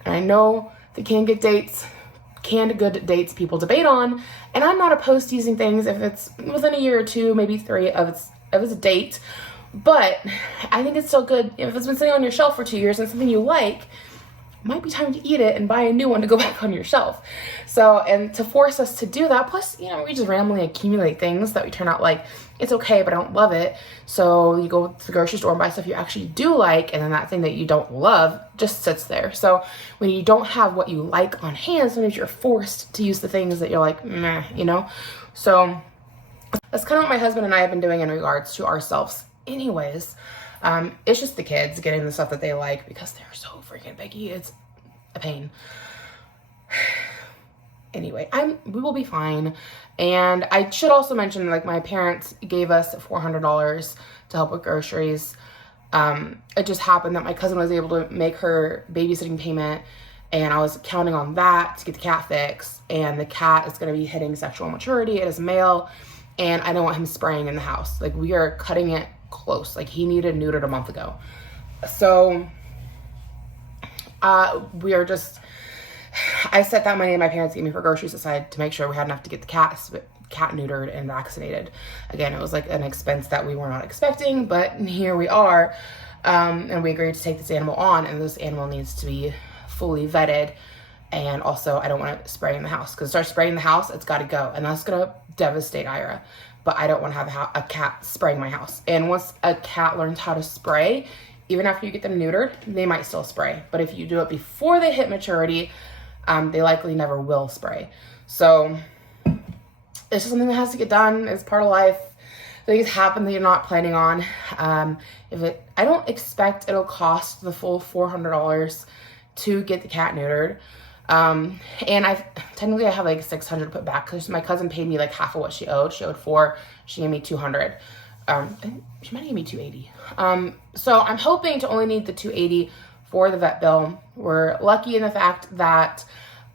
And I know the canned good dates people debate on, and I'm not opposed to using things if it's within a year or 2, maybe 3 of its date. But I think it's still good if it's been sitting on your shelf for 2 years and something you like, it might be time to eat it and buy a new one to go back on your shelf. So, and to force us to do that, plus, you know, we just randomly accumulate things that we turn out like, it's okay, but I don't love it. So you go to the grocery store and buy stuff you actually do like, and then that thing that you don't love just sits there. So when you don't have what you like on hand, sometimes you're forced to use the things that you're like, meh, you know? So that's kind of what my husband and I have been doing in regards to ourselves. Anyways, it's just the kids getting the stuff that they like because they're so freaking picky. It's a pain. Anyway, we will be fine. And I should also mention, like, my parents gave us $400 to help with groceries. It just happened that my cousin was able to make her babysitting payment, and I was counting on that to get the cat fixed. And the cat is going to be hitting sexual maturity. It is male, and I don't want him spraying in the house. Like, we are cutting it close. Like, he needed neutered a month ago. So we are just, I set that money that my parents gave me for groceries aside to make sure we had enough to get the cat neutered and vaccinated. Again, it was like an expense that we were not expecting, but here we are. And we agreed to take this animal on, and this animal needs to be fully vetted. And also, I don't want to spray in the house, because start spraying in the house, it's got to go, and that's going to devastate Ira. But I don't want to have a cat spraying my house. And once a cat learns how to spray, even after you get them neutered, they might still spray. But if you do it before they hit maturity, they likely never will spray. So it's just something that has to get done. It's part of life. Things happen that you're not planning on. I don't expect it'll cost the full $400 to get the cat neutered. And technically I have like $600 put back because my cousin paid me like half of what she owed. She owed $400. She gave me $200. She might have given me $280. So I'm hoping to only need the $280 for the vet bill. We're lucky in the fact that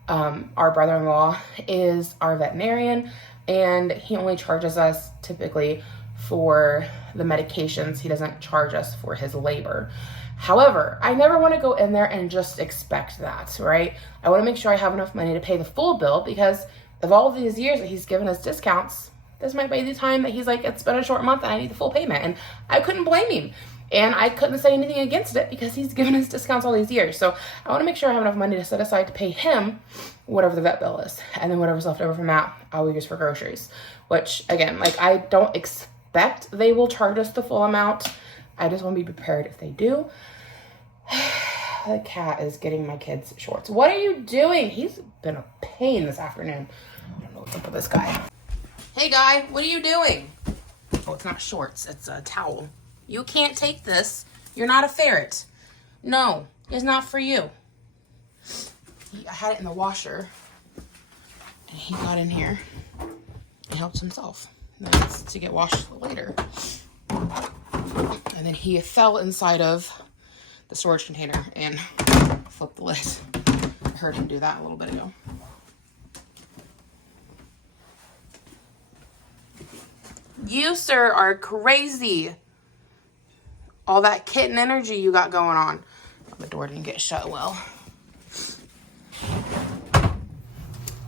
our brother-in-law is our veterinarian, and he only charges us typically for the medications. He doesn't charge us for his labor. However, I never want to go in there and just expect that, right? I want to make sure I have enough money to pay the full bill, because of all of these years that he's given us discounts, this might be the time that he's like, it's been a short month and I need the full payment. And I couldn't blame him. And I couldn't say anything against it because he's given us discounts all these years. So I want to make sure I have enough money to set aside to pay him whatever the vet bill is. And then whatever's left over from that, I will use for groceries. Which, again, like, I don't expect they will charge us the full amount. I just want to be prepared if they do. The cat is getting my kids' shorts. What are you doing? He's been a pain this afternoon. I don't know what's up with this guy. Hey, guy, what are you doing? Oh, it's not shorts. It's a towel. You can't take this. You're not a ferret. No, it's not for you. I had it in the washer, and he got in here and helped himself. That's to get washed later. And then he fell inside of the storage container and flipped the lid. I heard him do that a little bit ago. You, sir, are crazy. All that kitten energy you got going on. The door didn't get shut well.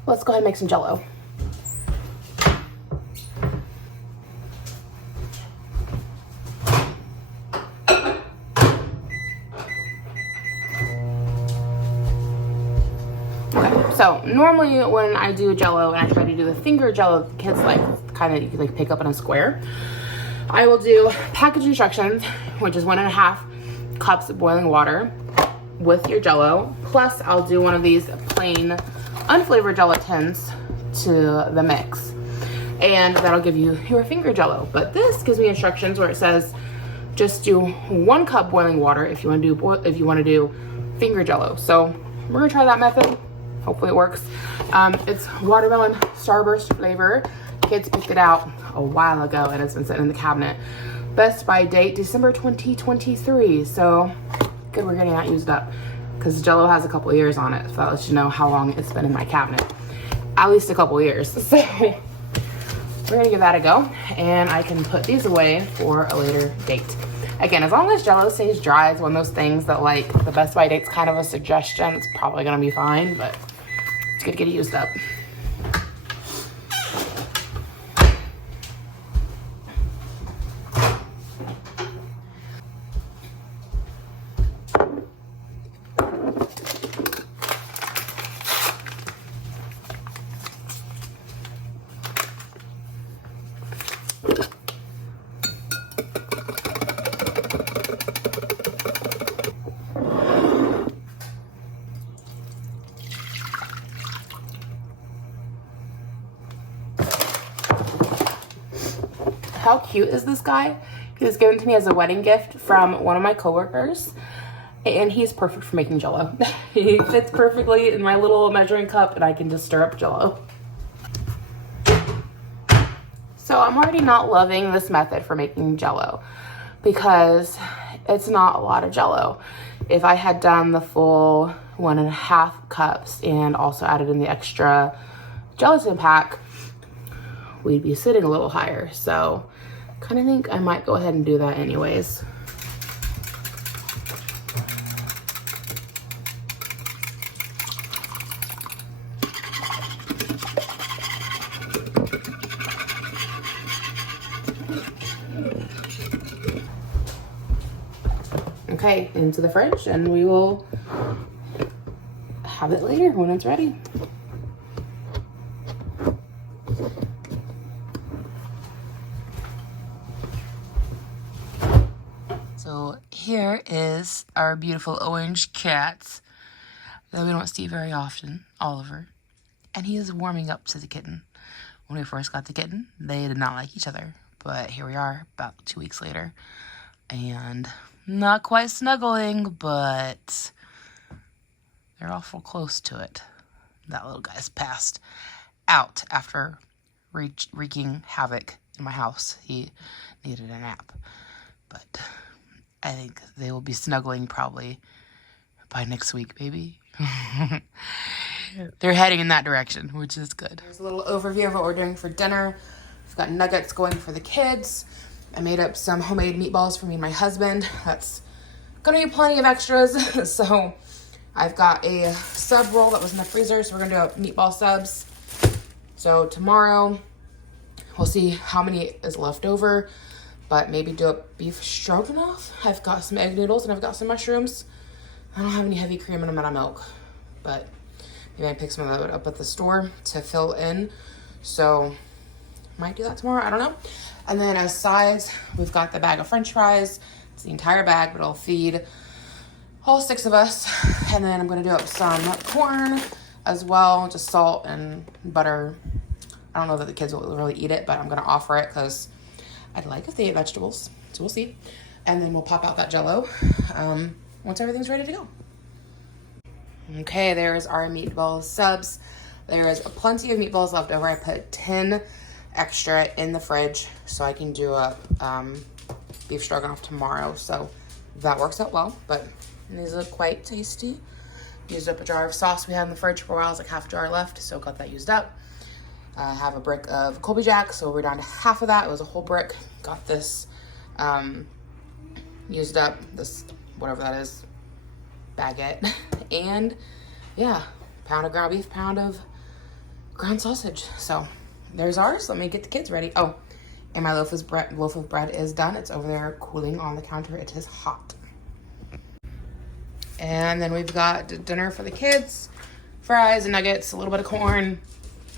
Let's go ahead and make some Jell-O. Okay, so normally when I do Jell-O and I try to do the finger Jell-O, the kids like kind of like pick up in a square. I will do package instructions, which is 1.5 cups of boiling water with your Jell-O. Plus, I'll do one of these plain unflavored gelatins to the mix, and that'll give you your finger Jell-O. But this gives me instructions where it says just do 1 cup boiling water if you want to do finger Jell-O. So we're gonna try that method. Hopefully it works. It's watermelon starburst flavor. Kids picked it out a while ago and it's been sitting in the cabinet. Best by date December 2023. So good we're getting that used up, because Jell-O has a couple of years on it, so that lets you know how long it's been in my cabinet. At least a couple of years. So we're gonna give that a go, and I can put these away for a later date. Again, as long as Jell-O stays dry, it's one of those things that like the best by date's kind of a suggestion. It's probably gonna be fine, but it's good to get it used up. How cute is this guy? He was given to me as a wedding gift from one of my coworkers, and he's perfect for making Jell-O. He fits perfectly in my little measuring cup, and I can just stir up Jell-O. So I'm already not loving this method for making Jell-O because it's not a lot of Jell-O. If I had done the full 1.5 cups and also added in the extra gelatin pack, we'd be sitting a little higher. So kind of think I might go ahead and do that anyways. Okay, into the fridge, and we will have it later when it's ready. So here is our beautiful orange cat that we don't see very often, Oliver. And he is warming up to the kitten. When we first got the kitten, they did not like each other. But here we are, about 2 weeks later. And not quite snuggling, but they're awful close to it. That little guy's passed out after wreaking havoc in my house. He needed a nap. But I think they will be snuggling probably by next week, maybe. They're heading in that direction, which is good. Here's a little overview of what we're doing for dinner. We've got nuggets going for the kids. I made up some homemade meatballs for me and my husband. That's gonna be plenty of extras. So I've got a sub roll that was in the freezer, so we're gonna do meatball subs. So tomorrow, we'll see how many is left over, but maybe do a beef stroganoff. I've got some egg noodles and I've got some mushrooms. I don't have any heavy cream and amount of milk, but maybe I pick some of that up at the store to fill in. So might do that tomorrow, I don't know. And then as sides, we've got the bag of French fries. It's the entire bag, but it'll feed all 6 of us. And then I'm gonna do up some corn as well, just salt and butter. I don't know that the kids will really eat it, but I'm gonna offer it because I'd like if they ate vegetables, so we'll see. and then we'll pop out that Jell-O once everything's ready to go. Okay, there's our meatball subs. There is plenty of meatballs left over. I put 10 extra in the fridge so I can do a beef stroganoff tomorrow. So that works out well, but these look quite tasty. Used up a jar of sauce we had in the fridge for a while. It's like half a jar left, so got that used up. I have a brick of Colby Jack, so we're down to half of that. It was a whole brick. Got this used up, this whatever that is, baguette. And yeah, pound of ground beef, pound of ground sausage. So there's ours. Let me get the kids ready. Oh, and my loaf of bread is done. It's over there cooling on the counter. It is hot. And then we've got dinner for the kids. Fries and nuggets, a little bit of corn.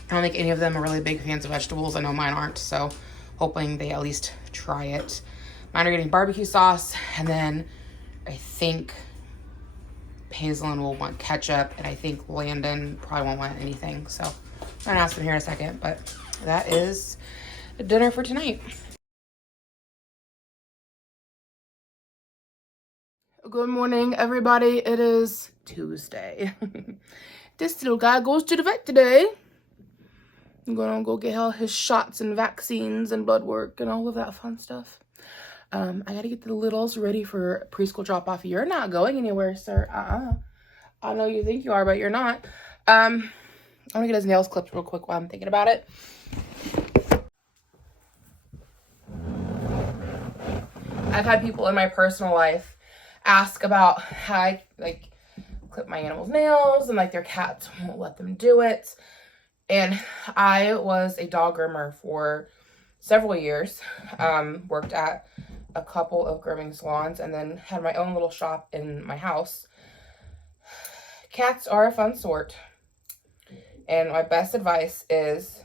I don't think any of them are really big fans of vegetables. I know mine aren't, so hoping they at least try it. Mine are getting barbecue sauce, and then I think Paisley will want ketchup, and I think Landon probably won't want anything. So I'm gonna ask him here in a second, but that is dinner for tonight. Good morning, everybody. It is Tuesday. This little guy goes to the vet today. I'm gonna go get all his shots and vaccines and blood work and all of that fun stuff. I gotta get the littles ready for preschool drop-off. You're not going anywhere, sir. I know you think you are, but you're not. I'm gonna get his nails clipped real quick while I'm thinking about it. I've had people in my personal life ask about how I clip my animals' nails, and their cats won't let them do it. And I was a dog groomer for several years, worked at a couple of grooming salons, and then had my own little shop in my house. Cats are a fun sort, and my best advice is,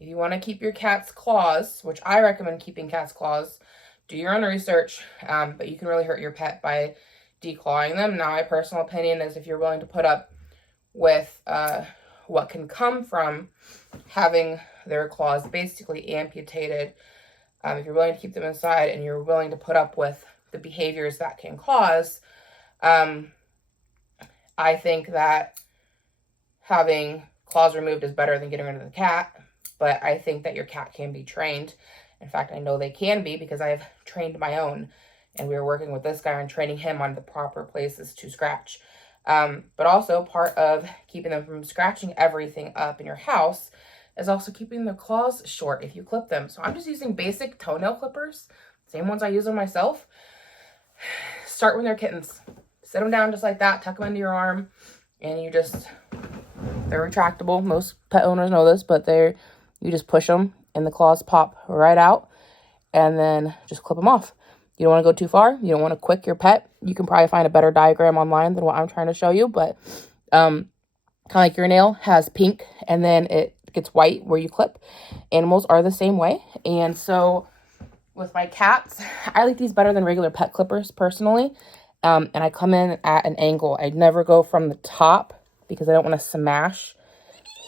if you want to keep your cat's claws, which I recommend keeping cat's claws, do your own research, but you can really hurt your pet by declawing them. Now, my personal opinion is, if you're willing to put up with what can come from having their claws basically amputated, if you're willing to keep them inside and you're willing to put up with the behaviors that can cause, I think that having claws removed is better than getting rid of the cat. But I think that your cat can be trained. In fact, I know they can be, because I have trained my own, and we were working with this guy on training him on the proper places to scratch. But also, part of keeping them from scratching everything up in your house is also keeping their claws short if you clip them. So I'm just using basic toenail clippers, same ones I use on myself. Start when they're kittens. Sit them down just like that, tuck them into your arm, and they're retractable. Most pet owners know this, but you just push them and the claws pop right out, and then just clip them off. You don't want to go too far. You don't want to quick your pet. You can probably find a better diagram online than what I'm trying to show you, but kind of like your nail has pink and then it gets white where you clip. Animals are the same way. And so with my cats, I like these better than regular pet clippers personally. And I come in at an angle. I never go from the top because I don't want to smash.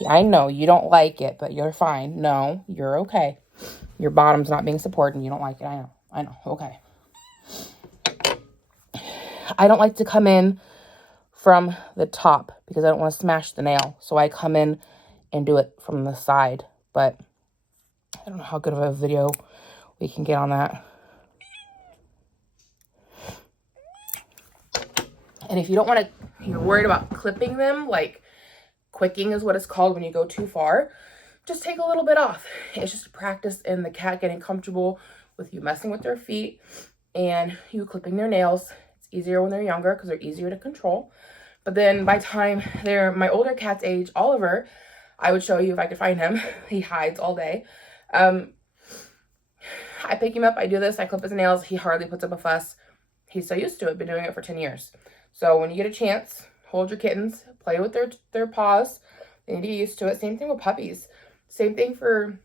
I know you don't like it, but you're fine. No, you're okay. Your bottom's not being supported and you don't like it. I know. Okay. I don't like to come in from the top because I don't want to smash the nail. So I come in and do it from the side. But I don't know how good of a video we can get on that. And if you don't want to, you're worried about clipping them, like quicking is what it's called when you go too far, just take a little bit off. It's just a practice in the cat getting comfortable with you messing with their feet and you clipping their nails. It's easier when they're younger because they're easier to control. But then by the time they're my older cat's age, Oliver, I would show you if I could find him. He hides all day. I pick him up, I do this, I clip his nails. He hardly puts up a fuss. He's so used to it, been doing it for 10 years. So when you get a chance, hold your kittens, play with their paws. They need to get used to it. Same thing with puppies. Same thing for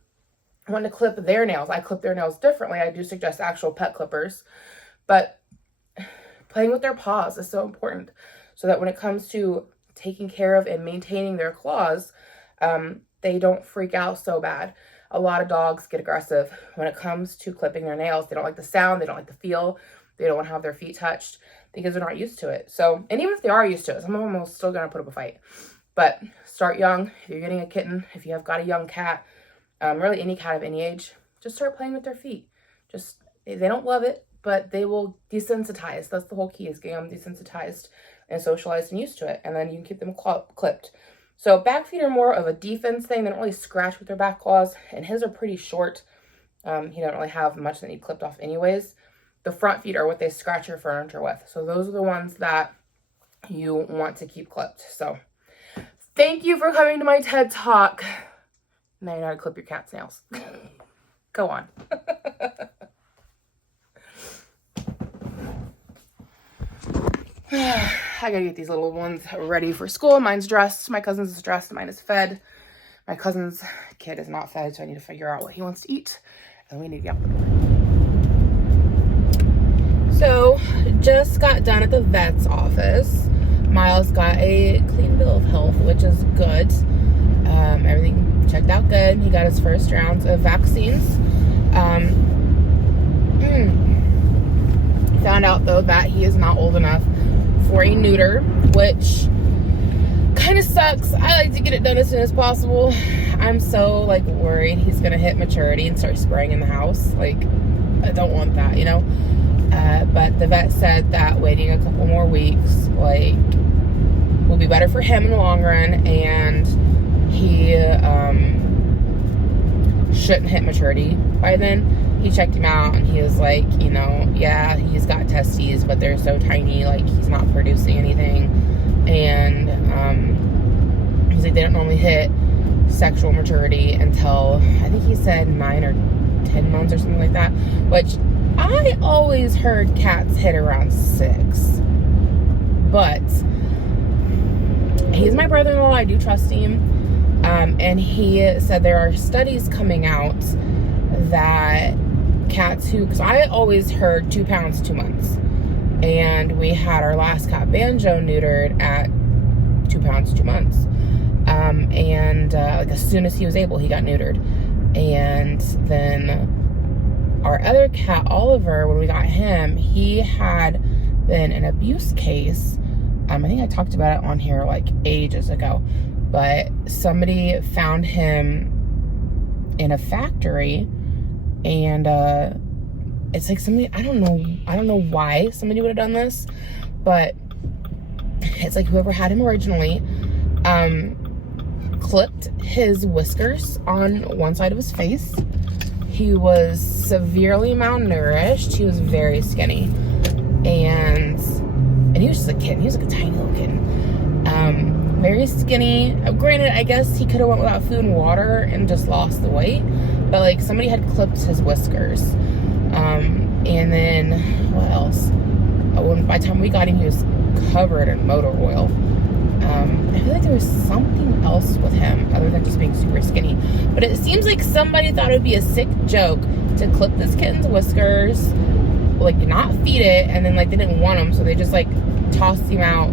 wanting to clip their nails. I clip their nails differently. I do suggest actual pet clippers. But playing with their paws is so important so that when it comes to taking care of and maintaining their claws, they don't freak out so bad. a lot of dogs get aggressive when it comes to clipping their nails. They don't like the sound, they don't like the feel, they don't want to have their feet touched because they're not used to it. So, and even if they are used to it, some of them are still going to put up a fight. But start young. If you're getting a kitten, if you have got a young cat, really any cat of any age, just start playing with their feet. Just, they don't love it, but they will desensitize. That's the whole key, is getting them desensitized and socialized and used to it. And then you can keep them clipped. So back feet are more of a defense thing. They don't really scratch with their back claws, and his are pretty short. He don't really have much that need clipped off anyways. The front feet are what they scratch your furniture with. So those are the ones that you want to keep clipped. So thank you for coming to my TED Talk. Now you know how to clip your cat's nails. Go on. I gotta get these little ones ready for school. Mine's dressed. My cousin's is dressed. Mine is fed. My cousin's kid is not fed, so I need to figure out what he wants to eat. And we need to get out the door. So, just got done at the vet's office. Miles got a clean bill of health, which is good. Everything checked out good. He got his first rounds of vaccines. Found out, though, that he is not old enough for a neuter, which kind of sucks. I like to get it done as soon as possible. I'm so, like, worried he's going to hit maturity and start spraying in the house. Like, I don't want that, you know? But the vet said that waiting a couple more weeks, like, will be better for him in the long run, and he shouldn't hit maturity by then. He checked him out, and he was like, you know, yeah, he's got testes, but they're so tiny, like, he's not producing anything. And he's like, they don't normally hit sexual maturity until, I think he said 9 or 10 months or something like that, which I always heard cats hit around 6. But he's my brother-in-law. I do trust him. And he said there are studies coming out that cats who, because I always heard 2 pounds, 2 months. And we had our last cat, Banjo, neutered at 2 pounds, 2 months. Like as soon as he was able, he got neutered. And then our other cat, Oliver, when we got him, he had been an abuse case. I think I talked about it on here like ages ago, but somebody found him in a factory, and it's like somebody, I don't know why somebody would have done this, but it's like whoever had him originally clipped his whiskers on one side of his face. He was severely malnourished. He was very skinny, and he was just a kitten. He was like a tiny little kitten. Very skinny. Granted, I guess he could have went without food and water and just lost the weight, but like somebody had clipped his whiskers. And then what else? By the time we got him, he was covered in motor oil. I feel like there was something else with him other than just being super skinny. But it seems like somebody thought it would be a sick joke to clip this kitten's whiskers, like not feed it, and then like they didn't want him, so they just like tossed him out,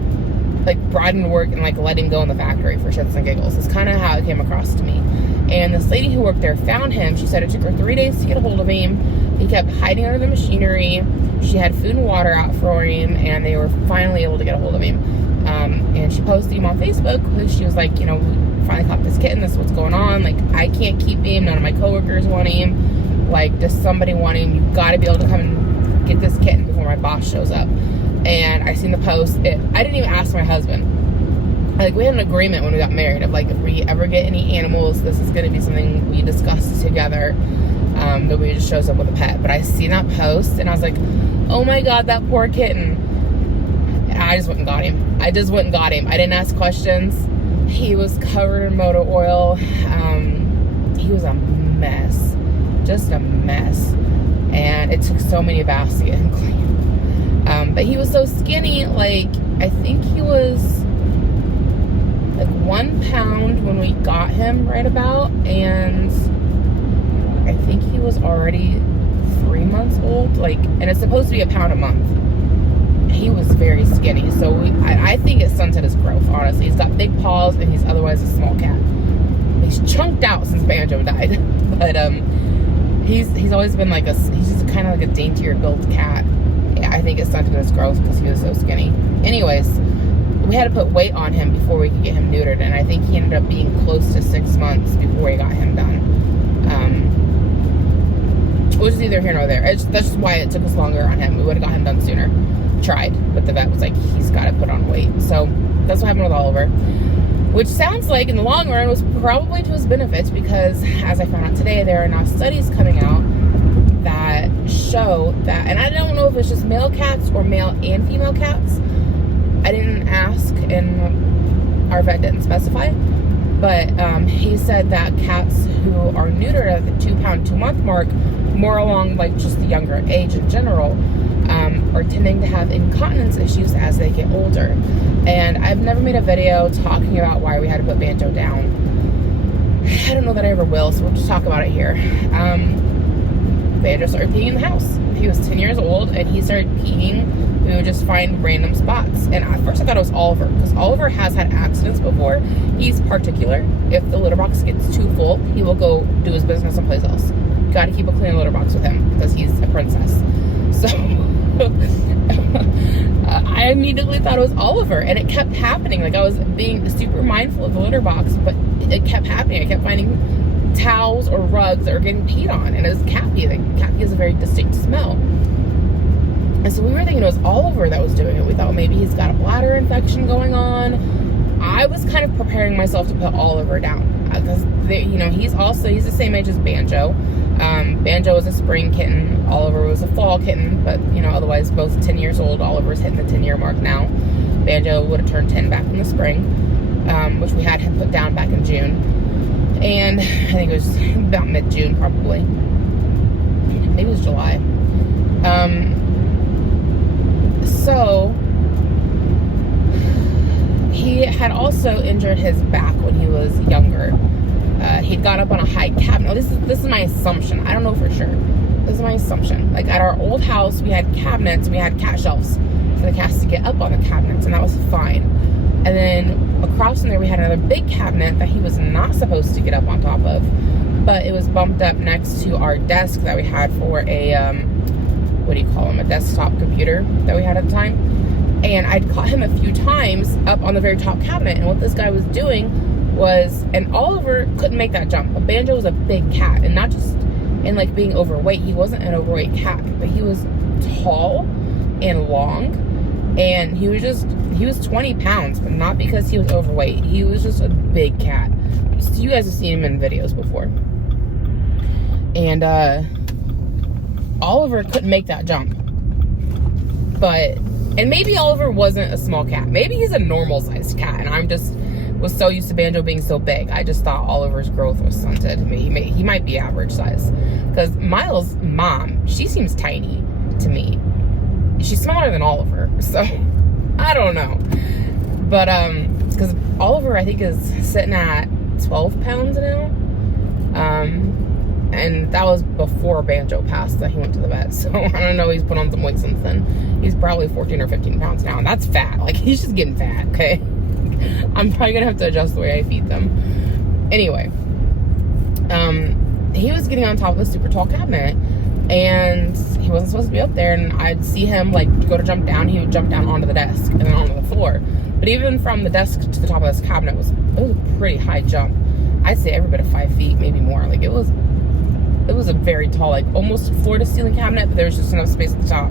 like brought him to work and like let him go in the factory for shits and giggles. It's kind of how it came across to me. And this lady who worked there found him. She said it took her 3 days to get a hold of him. He kept hiding under the machinery. She had food and water out for him, and they were finally able to get a hold of him. And she posted him on Facebook. She was like, you know, we finally caught this kitten. This is what's going on. Like, I can't keep him. None of my coworkers want him. Like, does somebody want him? You got to be able to come and get this kitten before my boss shows up. And I seen the post. I didn't even ask my husband. Like, we had an agreement when we got married of like, if we ever get any animals, this is going to be something we discuss together. Nobody just shows up with a pet. But I seen that post, and I was like, oh my God, that poor kitten. And I just went and got him. I just went and got him. I didn't ask questions. He was covered in motor oil. He was a mess. Just a mess. And it took so many baths to get him clean. But he was so skinny. Like, I think he was like 1 pound when we got him right about. And I think he was already 3 months old. Like, and it's supposed to be 1 pound a month. He was very skinny, so I think it stunted his growth, honestly. He's got big paws, and he's otherwise a small cat. He's chunked out since Banjo died. But he's always been like he's just kind of like a daintier built cat. I think it stunted his growth because he was so skinny. Anyways, we had to put weight on him before we could get him neutered, and I think he ended up being close to 6 months before we got him done. Which is neither here nor there. That's just why it took us longer on him. We would have got him done sooner. Tried, but the vet was like, he's got to put on weight. So that's what happened with Oliver. Which sounds like in the long run was probably to his benefits, because as I found out today, there are now studies coming out that show that, and I don't know if it's just male cats or male and female cats. I didn't ask, and our vet didn't specify, but he said that cats who are neutered at the 2 pound 2 month mark, more along like just the younger age in general, are tending to have incontinence issues as they get older. And I've never made a video talking about why we had to put Banjo down. I don't know that I ever will, so we'll just talk about it here. Banjo started peeing in the house. He was 10 years old and he started peeing. We would just find random spots. And at first I thought it was Oliver, because Oliver has had accidents before. He's particular. If the litter box gets too full, he will go do his business someplace else. Got to keep a clean litter box with him because he's a princess. So I immediately thought it was Oliver, and it kept happening. Like, I was being super mindful of the litter box, but it kept happening. I kept finding towels or rugs that were getting peed on, and it was cat pee. Like, cat pee has a very distinct smell. And so we were thinking it was Oliver that was doing it. We thought maybe he's got a bladder infection going on. I was kind of preparing myself to put Oliver down, because he's the same age as Banjo. Banjo was a spring kitten. Oliver was a fall kitten, but otherwise both 10 years old. Oliver's hitting the 10-year mark now. Banjo would have turned 10 back in the spring, which we had him put down back in June. And I think it was about mid-June, probably. Maybe it was July. So he had also injured his back when he was younger. He'd got up on a high cabinet. This is my assumption. I don't know for sure. This is my assumption. Like, at our old house, we had cabinets and we had cat shelves for the cats to get up on the cabinets, and that was fine. And then across from there, we had another big cabinet that he was not supposed to get up on top of, but it was bumped up next to our desk that we had for a a desktop computer that we had at the time. And I'd caught him a few times up on the very top cabinet, and what this guy was doing was, and Oliver couldn't make that jump, but Banjo was a big cat, and not just in like being overweight. He wasn't an overweight cat, but he was tall and long, and he was 20 pounds, but not because he was overweight. He was just a big cat. You guys have seen him in videos before. And Oliver couldn't make that jump. And maybe Oliver wasn't a small cat. Maybe he's a normal sized cat, and I'm just was so used to Banjo being so big. I just thought Oliver's growth was stunted. He might be average size. Because Miles' mom, she seems tiny to me. She's smaller than Oliver, so I don't know. But because Oliver, I think, is sitting at 12 pounds now. And that was before Banjo passed, that he went to the vet. So I don't know, he's put on some weight since then. He's probably 14 or 15 pounds now, and that's fat. Like, he's just getting fat, okay? I'm probably gonna have to adjust the way I feed them. Anyway, he was getting on top of a super tall cabinet, and he wasn't supposed to be up there, and I'd see him like go to jump down. He would jump down onto the desk and then onto the floor. But even from the desk to the top of this cabinet was a pretty high jump. I'd say every bit of 5 feet, maybe more. Like, it was a very tall, like almost floor to ceiling cabinet, but there was just enough space at the top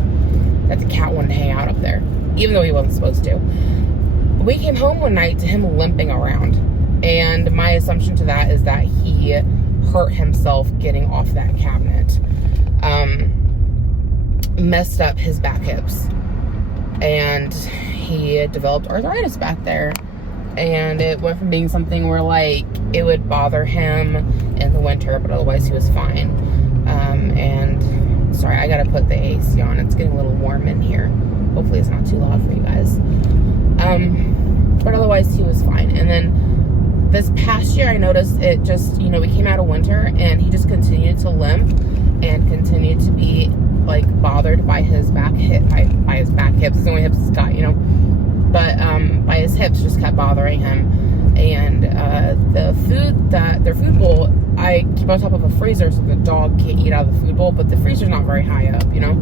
that the cat wanted to hang out up there, even though he wasn't supposed to. We came home one night to him limping around, and my assumption to that is that he hurt himself getting off that cabinet. Messed up his back hips, and he developed arthritis back there. And it went from being something where, like, it would bother him in the winter, but otherwise he was fine. And sorry, I gotta put the AC on. It's getting a little warm in here. Hopefully it's not too loud for you guys. But otherwise he was fine. And then this past year, I noticed it just, we came out of winter and he just continued to limp and continued to be, like, bothered by his back hip, by his back hips. It's the only hips he's got, but by his hips just kept bothering him. And their food bowl, I keep on top of a freezer so the dog can't eat out of the food bowl, but the freezer's not very high up, you know?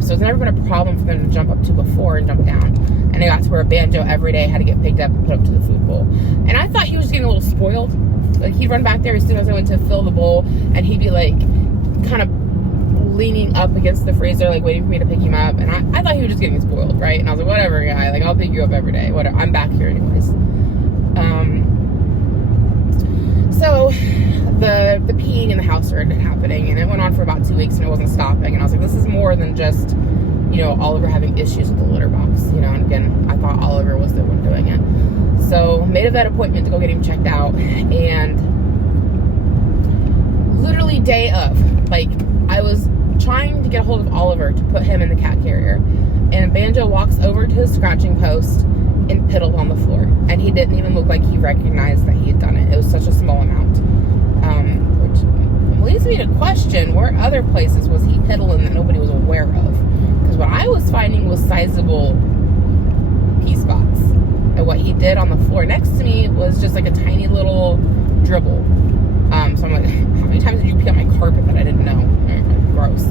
So it's never been a problem for them to jump up to before and jump down. And it got to where Banjo every day had to get picked up and put up to the food bowl. And I thought he was getting a little spoiled. Like, he'd run back there as soon as I went to fill the bowl, and he'd be like, kind of leaning up against the freezer, like waiting for me to pick him up. And I thought he was just getting spoiled, right? And I was like, whatever, guy, like, I'll pick you up every day. Whatever, I'm back here anyways. So the peeing in the house started happening, and it went on for about 2 weeks, and it wasn't stopping. And I was like, this is more than just, you know, Oliver having issues with the litter box, you know. And again, I thought Oliver was the one doing it. So made a vet appointment to go get him checked out, and literally day of, like, I was trying to get a hold of Oliver to put him in the cat carrier, and Banjo walks over to his scratching post and piddled on the floor, and he didn't even look like he recognized that he had done it. It was such a small amount, which leads me to question where other places was he piddling that nobody was aware of, because what I was finding was sizable pee spots, and what he did on the floor next to me was just like a tiny little dribble. So I'm like, how many times did you pee on my carpet that I didn't know? Gross.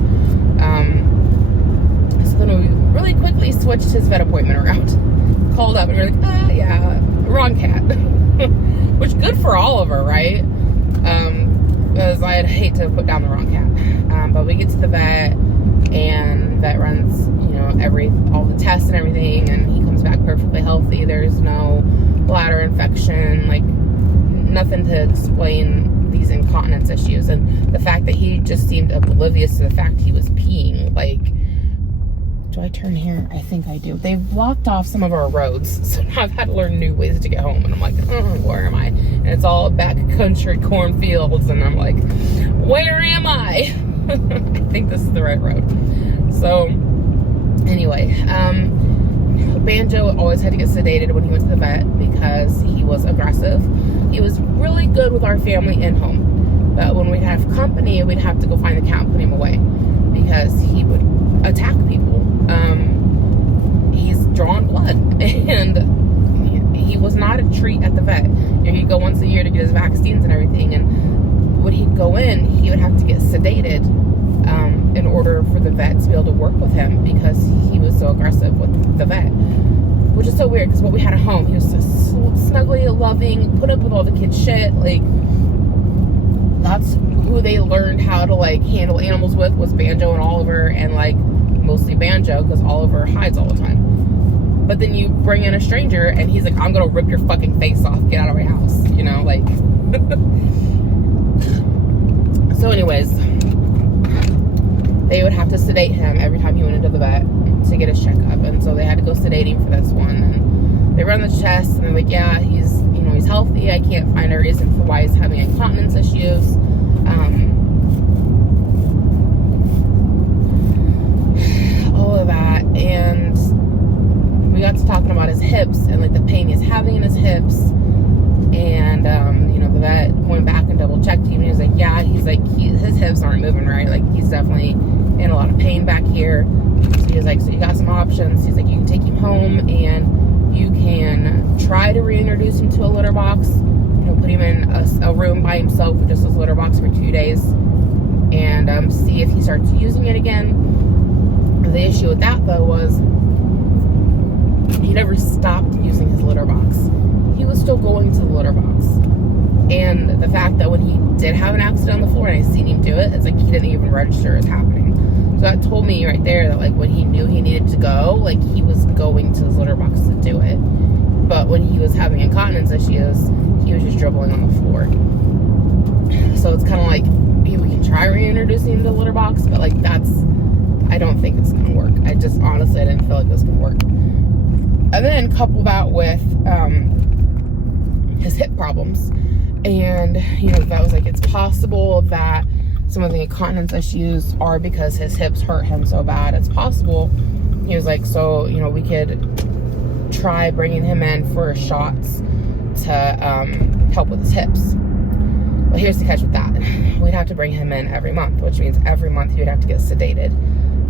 So then we really quickly switched his vet appointment around. Called up and we were like, yeah, wrong cat. Which, good for Oliver, right? Because I'd hate to put down the wrong cat. But we get to the vet, and vet runs, you know, all the tests and everything, and he comes back perfectly healthy. There's no bladder infection, like nothing to explain these incontinence issues. And the fact that he just seemed oblivious to the fact he was peeing, like, do I turn here? I think I do. They've blocked off some of our roads, so now I've had to learn new ways to get home, and I'm like, where am I? And it's all backcountry cornfields, and I'm like, where am I? I think this is the right road. So anyway, Banjo always had to get sedated when he went to the vet because he was aggressive. He was really good with our family in home, but when we'd have company, we'd have to go find the cat and put him away because he would attack people. He's drawn blood, and he was not a treat at the vet. You know, he'd go once a year to get his vaccines and everything, and when he'd go in, he would have to get sedated in order for the vet to be able to work with him because he was so aggressive with the vet. Which is so weird because what we had at home, he was so snuggly, loving, put up with all the kids' shit. Like, that's who they learned how to, like, handle animals with, was Banjo and Oliver, and, like, mostly Banjo because Oliver hides all the time. But then you bring in a stranger and he's like, I'm gonna rip your fucking face off, get out of my house, you know, like. So anyways, they would have to sedate him every time he went into the vet to get his checkup, and so they had to go sedate him for this one. And they run the chest, and they're like, yeah, he's, you know, he's healthy. I can't find a reason for why he's having incontinence issues. All of that, and we got to talking about his hips and like the pain he's having in his hips. And you know, the vet went back and double checked him, and he was like, yeah, he's like, his hips aren't moving right, like he's definitely in a lot of pain back here. So he was like, so you got some options. He's like, you can take him home and you can try to reintroduce him to a litter box, you know, put him in a room by himself with just his litter box for 2 days, and see if he starts using it again. The issue with that though was he never stopped using his litter box. He was still going to the litter box. And the fact that when he did have an accident on the floor and I seen him do it, it's like he didn't even register as happening. So that told me right there that, like, when he knew he needed to go, like, he was going to his litter box to do it. But when he was having incontinence issues, he was just dribbling on the floor. So it's kind of like, we can try reintroducing him to the litter box, but, like, I don't think it's gonna work. I just, honestly, I didn't feel like it was gonna work. And then couple that with his hip problems. And, you know, that was like, it's possible that some of the incontinence issues are because his hips hurt him so bad. It's possible. He was like, so, you know, we could try bringing him in for shots to help with his hips. Well, here's the catch with that. We'd have to bring him in every month, which means every month he would have to get sedated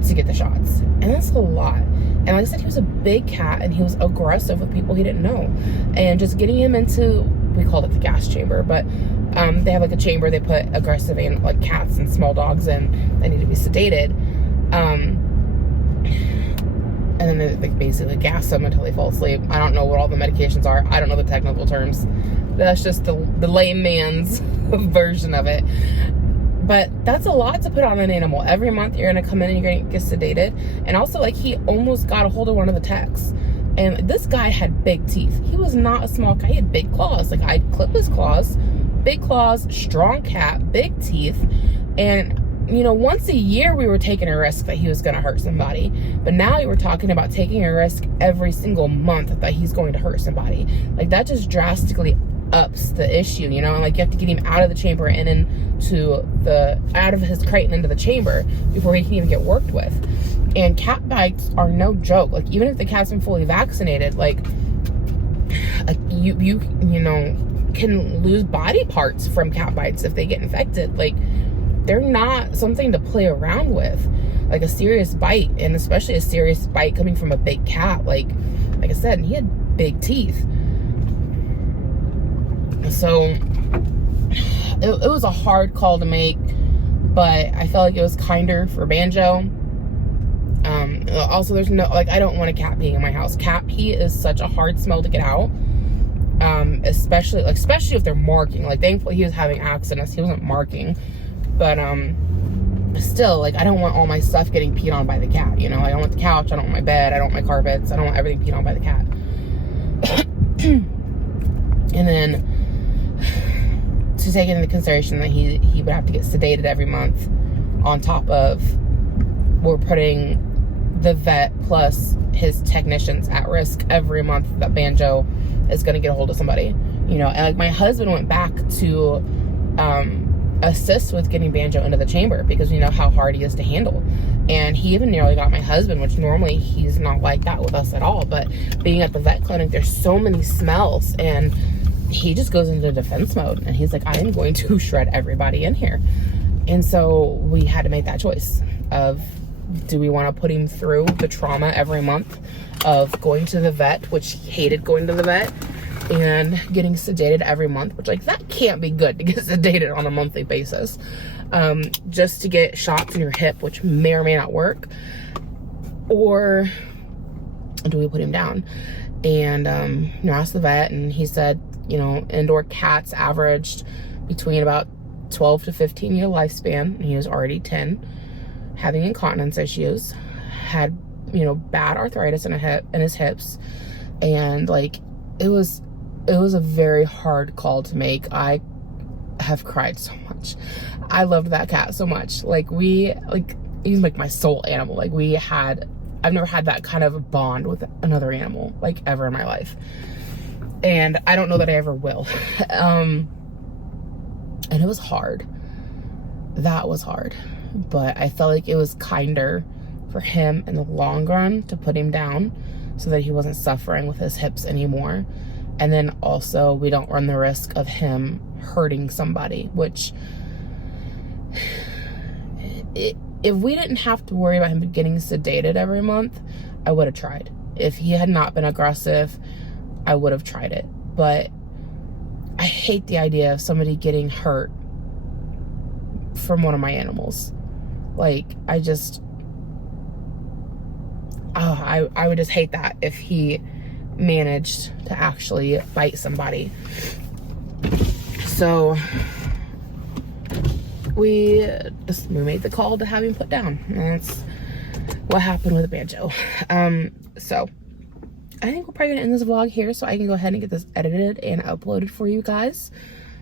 to get the shots. And that's a lot. And like I said, he was a big cat, and he was aggressive with people he didn't know. And just getting him into, we called it the gas chamber, but they have like a chamber they put aggressive and like cats and small dogs in. They need to be sedated. And then they like basically gas them until they fall asleep. I don't know what all the medications are. I don't know the technical terms. That's just the layman's version of it. But that's a lot to put on an animal. Every month you're gonna come in and you're gonna get sedated. And also, like, he almost got a hold of one of the techs. And this guy had big teeth. He was not a small guy. He had big claws. Like, I'd clip his claws. Big claws, strong cat, big teeth. And you know, once a year we were taking a risk that he was going to hurt somebody, but now we were talking about taking a risk every single month that he's going to hurt somebody. Like, that just drastically ups the issue, you know. And like, you have to get him out of the chamber and into out of his crate and into the chamber before he can even get worked with. And cat bites are no joke. Like, even if the cat's been fully vaccinated, like you know, can lose body parts from cat bites if they get infected. Like, they're not something to play around with. Like, a serious bite, and especially a serious bite coming from a big cat, like I said, and he had big teeth. So it was a hard call to make, but I felt like it was kinder for Banjo. Also, there's no, like, I don't want a cat peeing in my house. Cat pee is such a hard smell to get out. Especially if they're marking. Like, thankfully he was having accidents, he wasn't marking. But still, like, I don't want all my stuff getting peed on by the cat, you know. I don't want the couch, I don't want my bed, I don't want my carpets, I don't want everything peed on by the cat. And then to take into consideration that he would have to get sedated every month, on top of we're putting the vet plus his technicians at risk every month that Banjo is going to get a hold of somebody, you know. And like, my husband went back to assist with getting Banjo into the chamber because we know how hard he is to handle. And he even nearly got my husband, which normally he's not like that with us at all. But being at the vet clinic, there's so many smells, and he just goes into defense mode, and he's like, I am going to shred everybody in here. And so we had to make that choice of, do we want to put him through the trauma every month of going to the vet, which he hated going to the vet, and getting sedated every month, which, like, that can't be good to get sedated on a monthly basis, just to get shots in your hip, which may or may not work, or do we put him down? And you know, asked the vet, and he said, you know, indoor cats averaged between about 12 to 15 year lifespan, and he was already 10, having incontinence issues, had, you know, bad arthritis in his hips, and like, it was a very hard call to make. I have cried so much. I loved that cat so much. Like, he's like my soul animal. Like, I've never had that kind of a bond with another animal, like, ever in my life. And I don't know that I ever will. And it was hard. That was hard. But I felt like it was kinder for him in the long run to put him down so that he wasn't suffering with his hips anymore. And then also, we don't run the risk of him hurting somebody, which, if we didn't have to worry about him getting sedated every month, I would have tried. If he had not been aggressive, I would have tried it. But I hate the idea of somebody getting hurt from one of my animals. Like, I would just hate that if he managed to actually bite somebody. So we made the call to have him put down, and that's what happened with Banjo. So I think we're probably gonna end this vlog here so I can go ahead and get this edited and uploaded for you guys.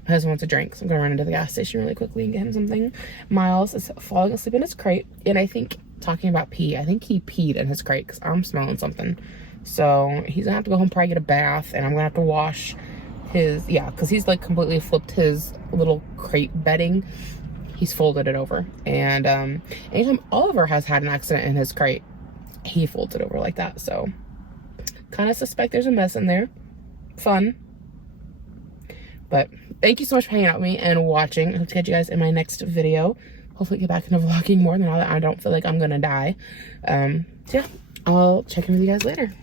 My husband wants a drink, so I'm gonna run into the gas station really quickly and get him something. Miles is falling asleep in his crate, and I think, talking about pee, I think he peed in his crate because I'm smelling something. So he's gonna have to go home, probably get a bath, and I'm gonna have to wash his, yeah, because he's like completely flipped his little crate bedding. He's folded it over. And anytime Oliver has had an accident in his crate, he folds it over like that. So kind of suspect there's a mess in there. Fun. But thank you so much for hanging out with me and watching. I hope to catch you guys in my next video. Hopefully get back into vlogging more now that I don't feel like I'm gonna die. So yeah, I'll check in with you guys later.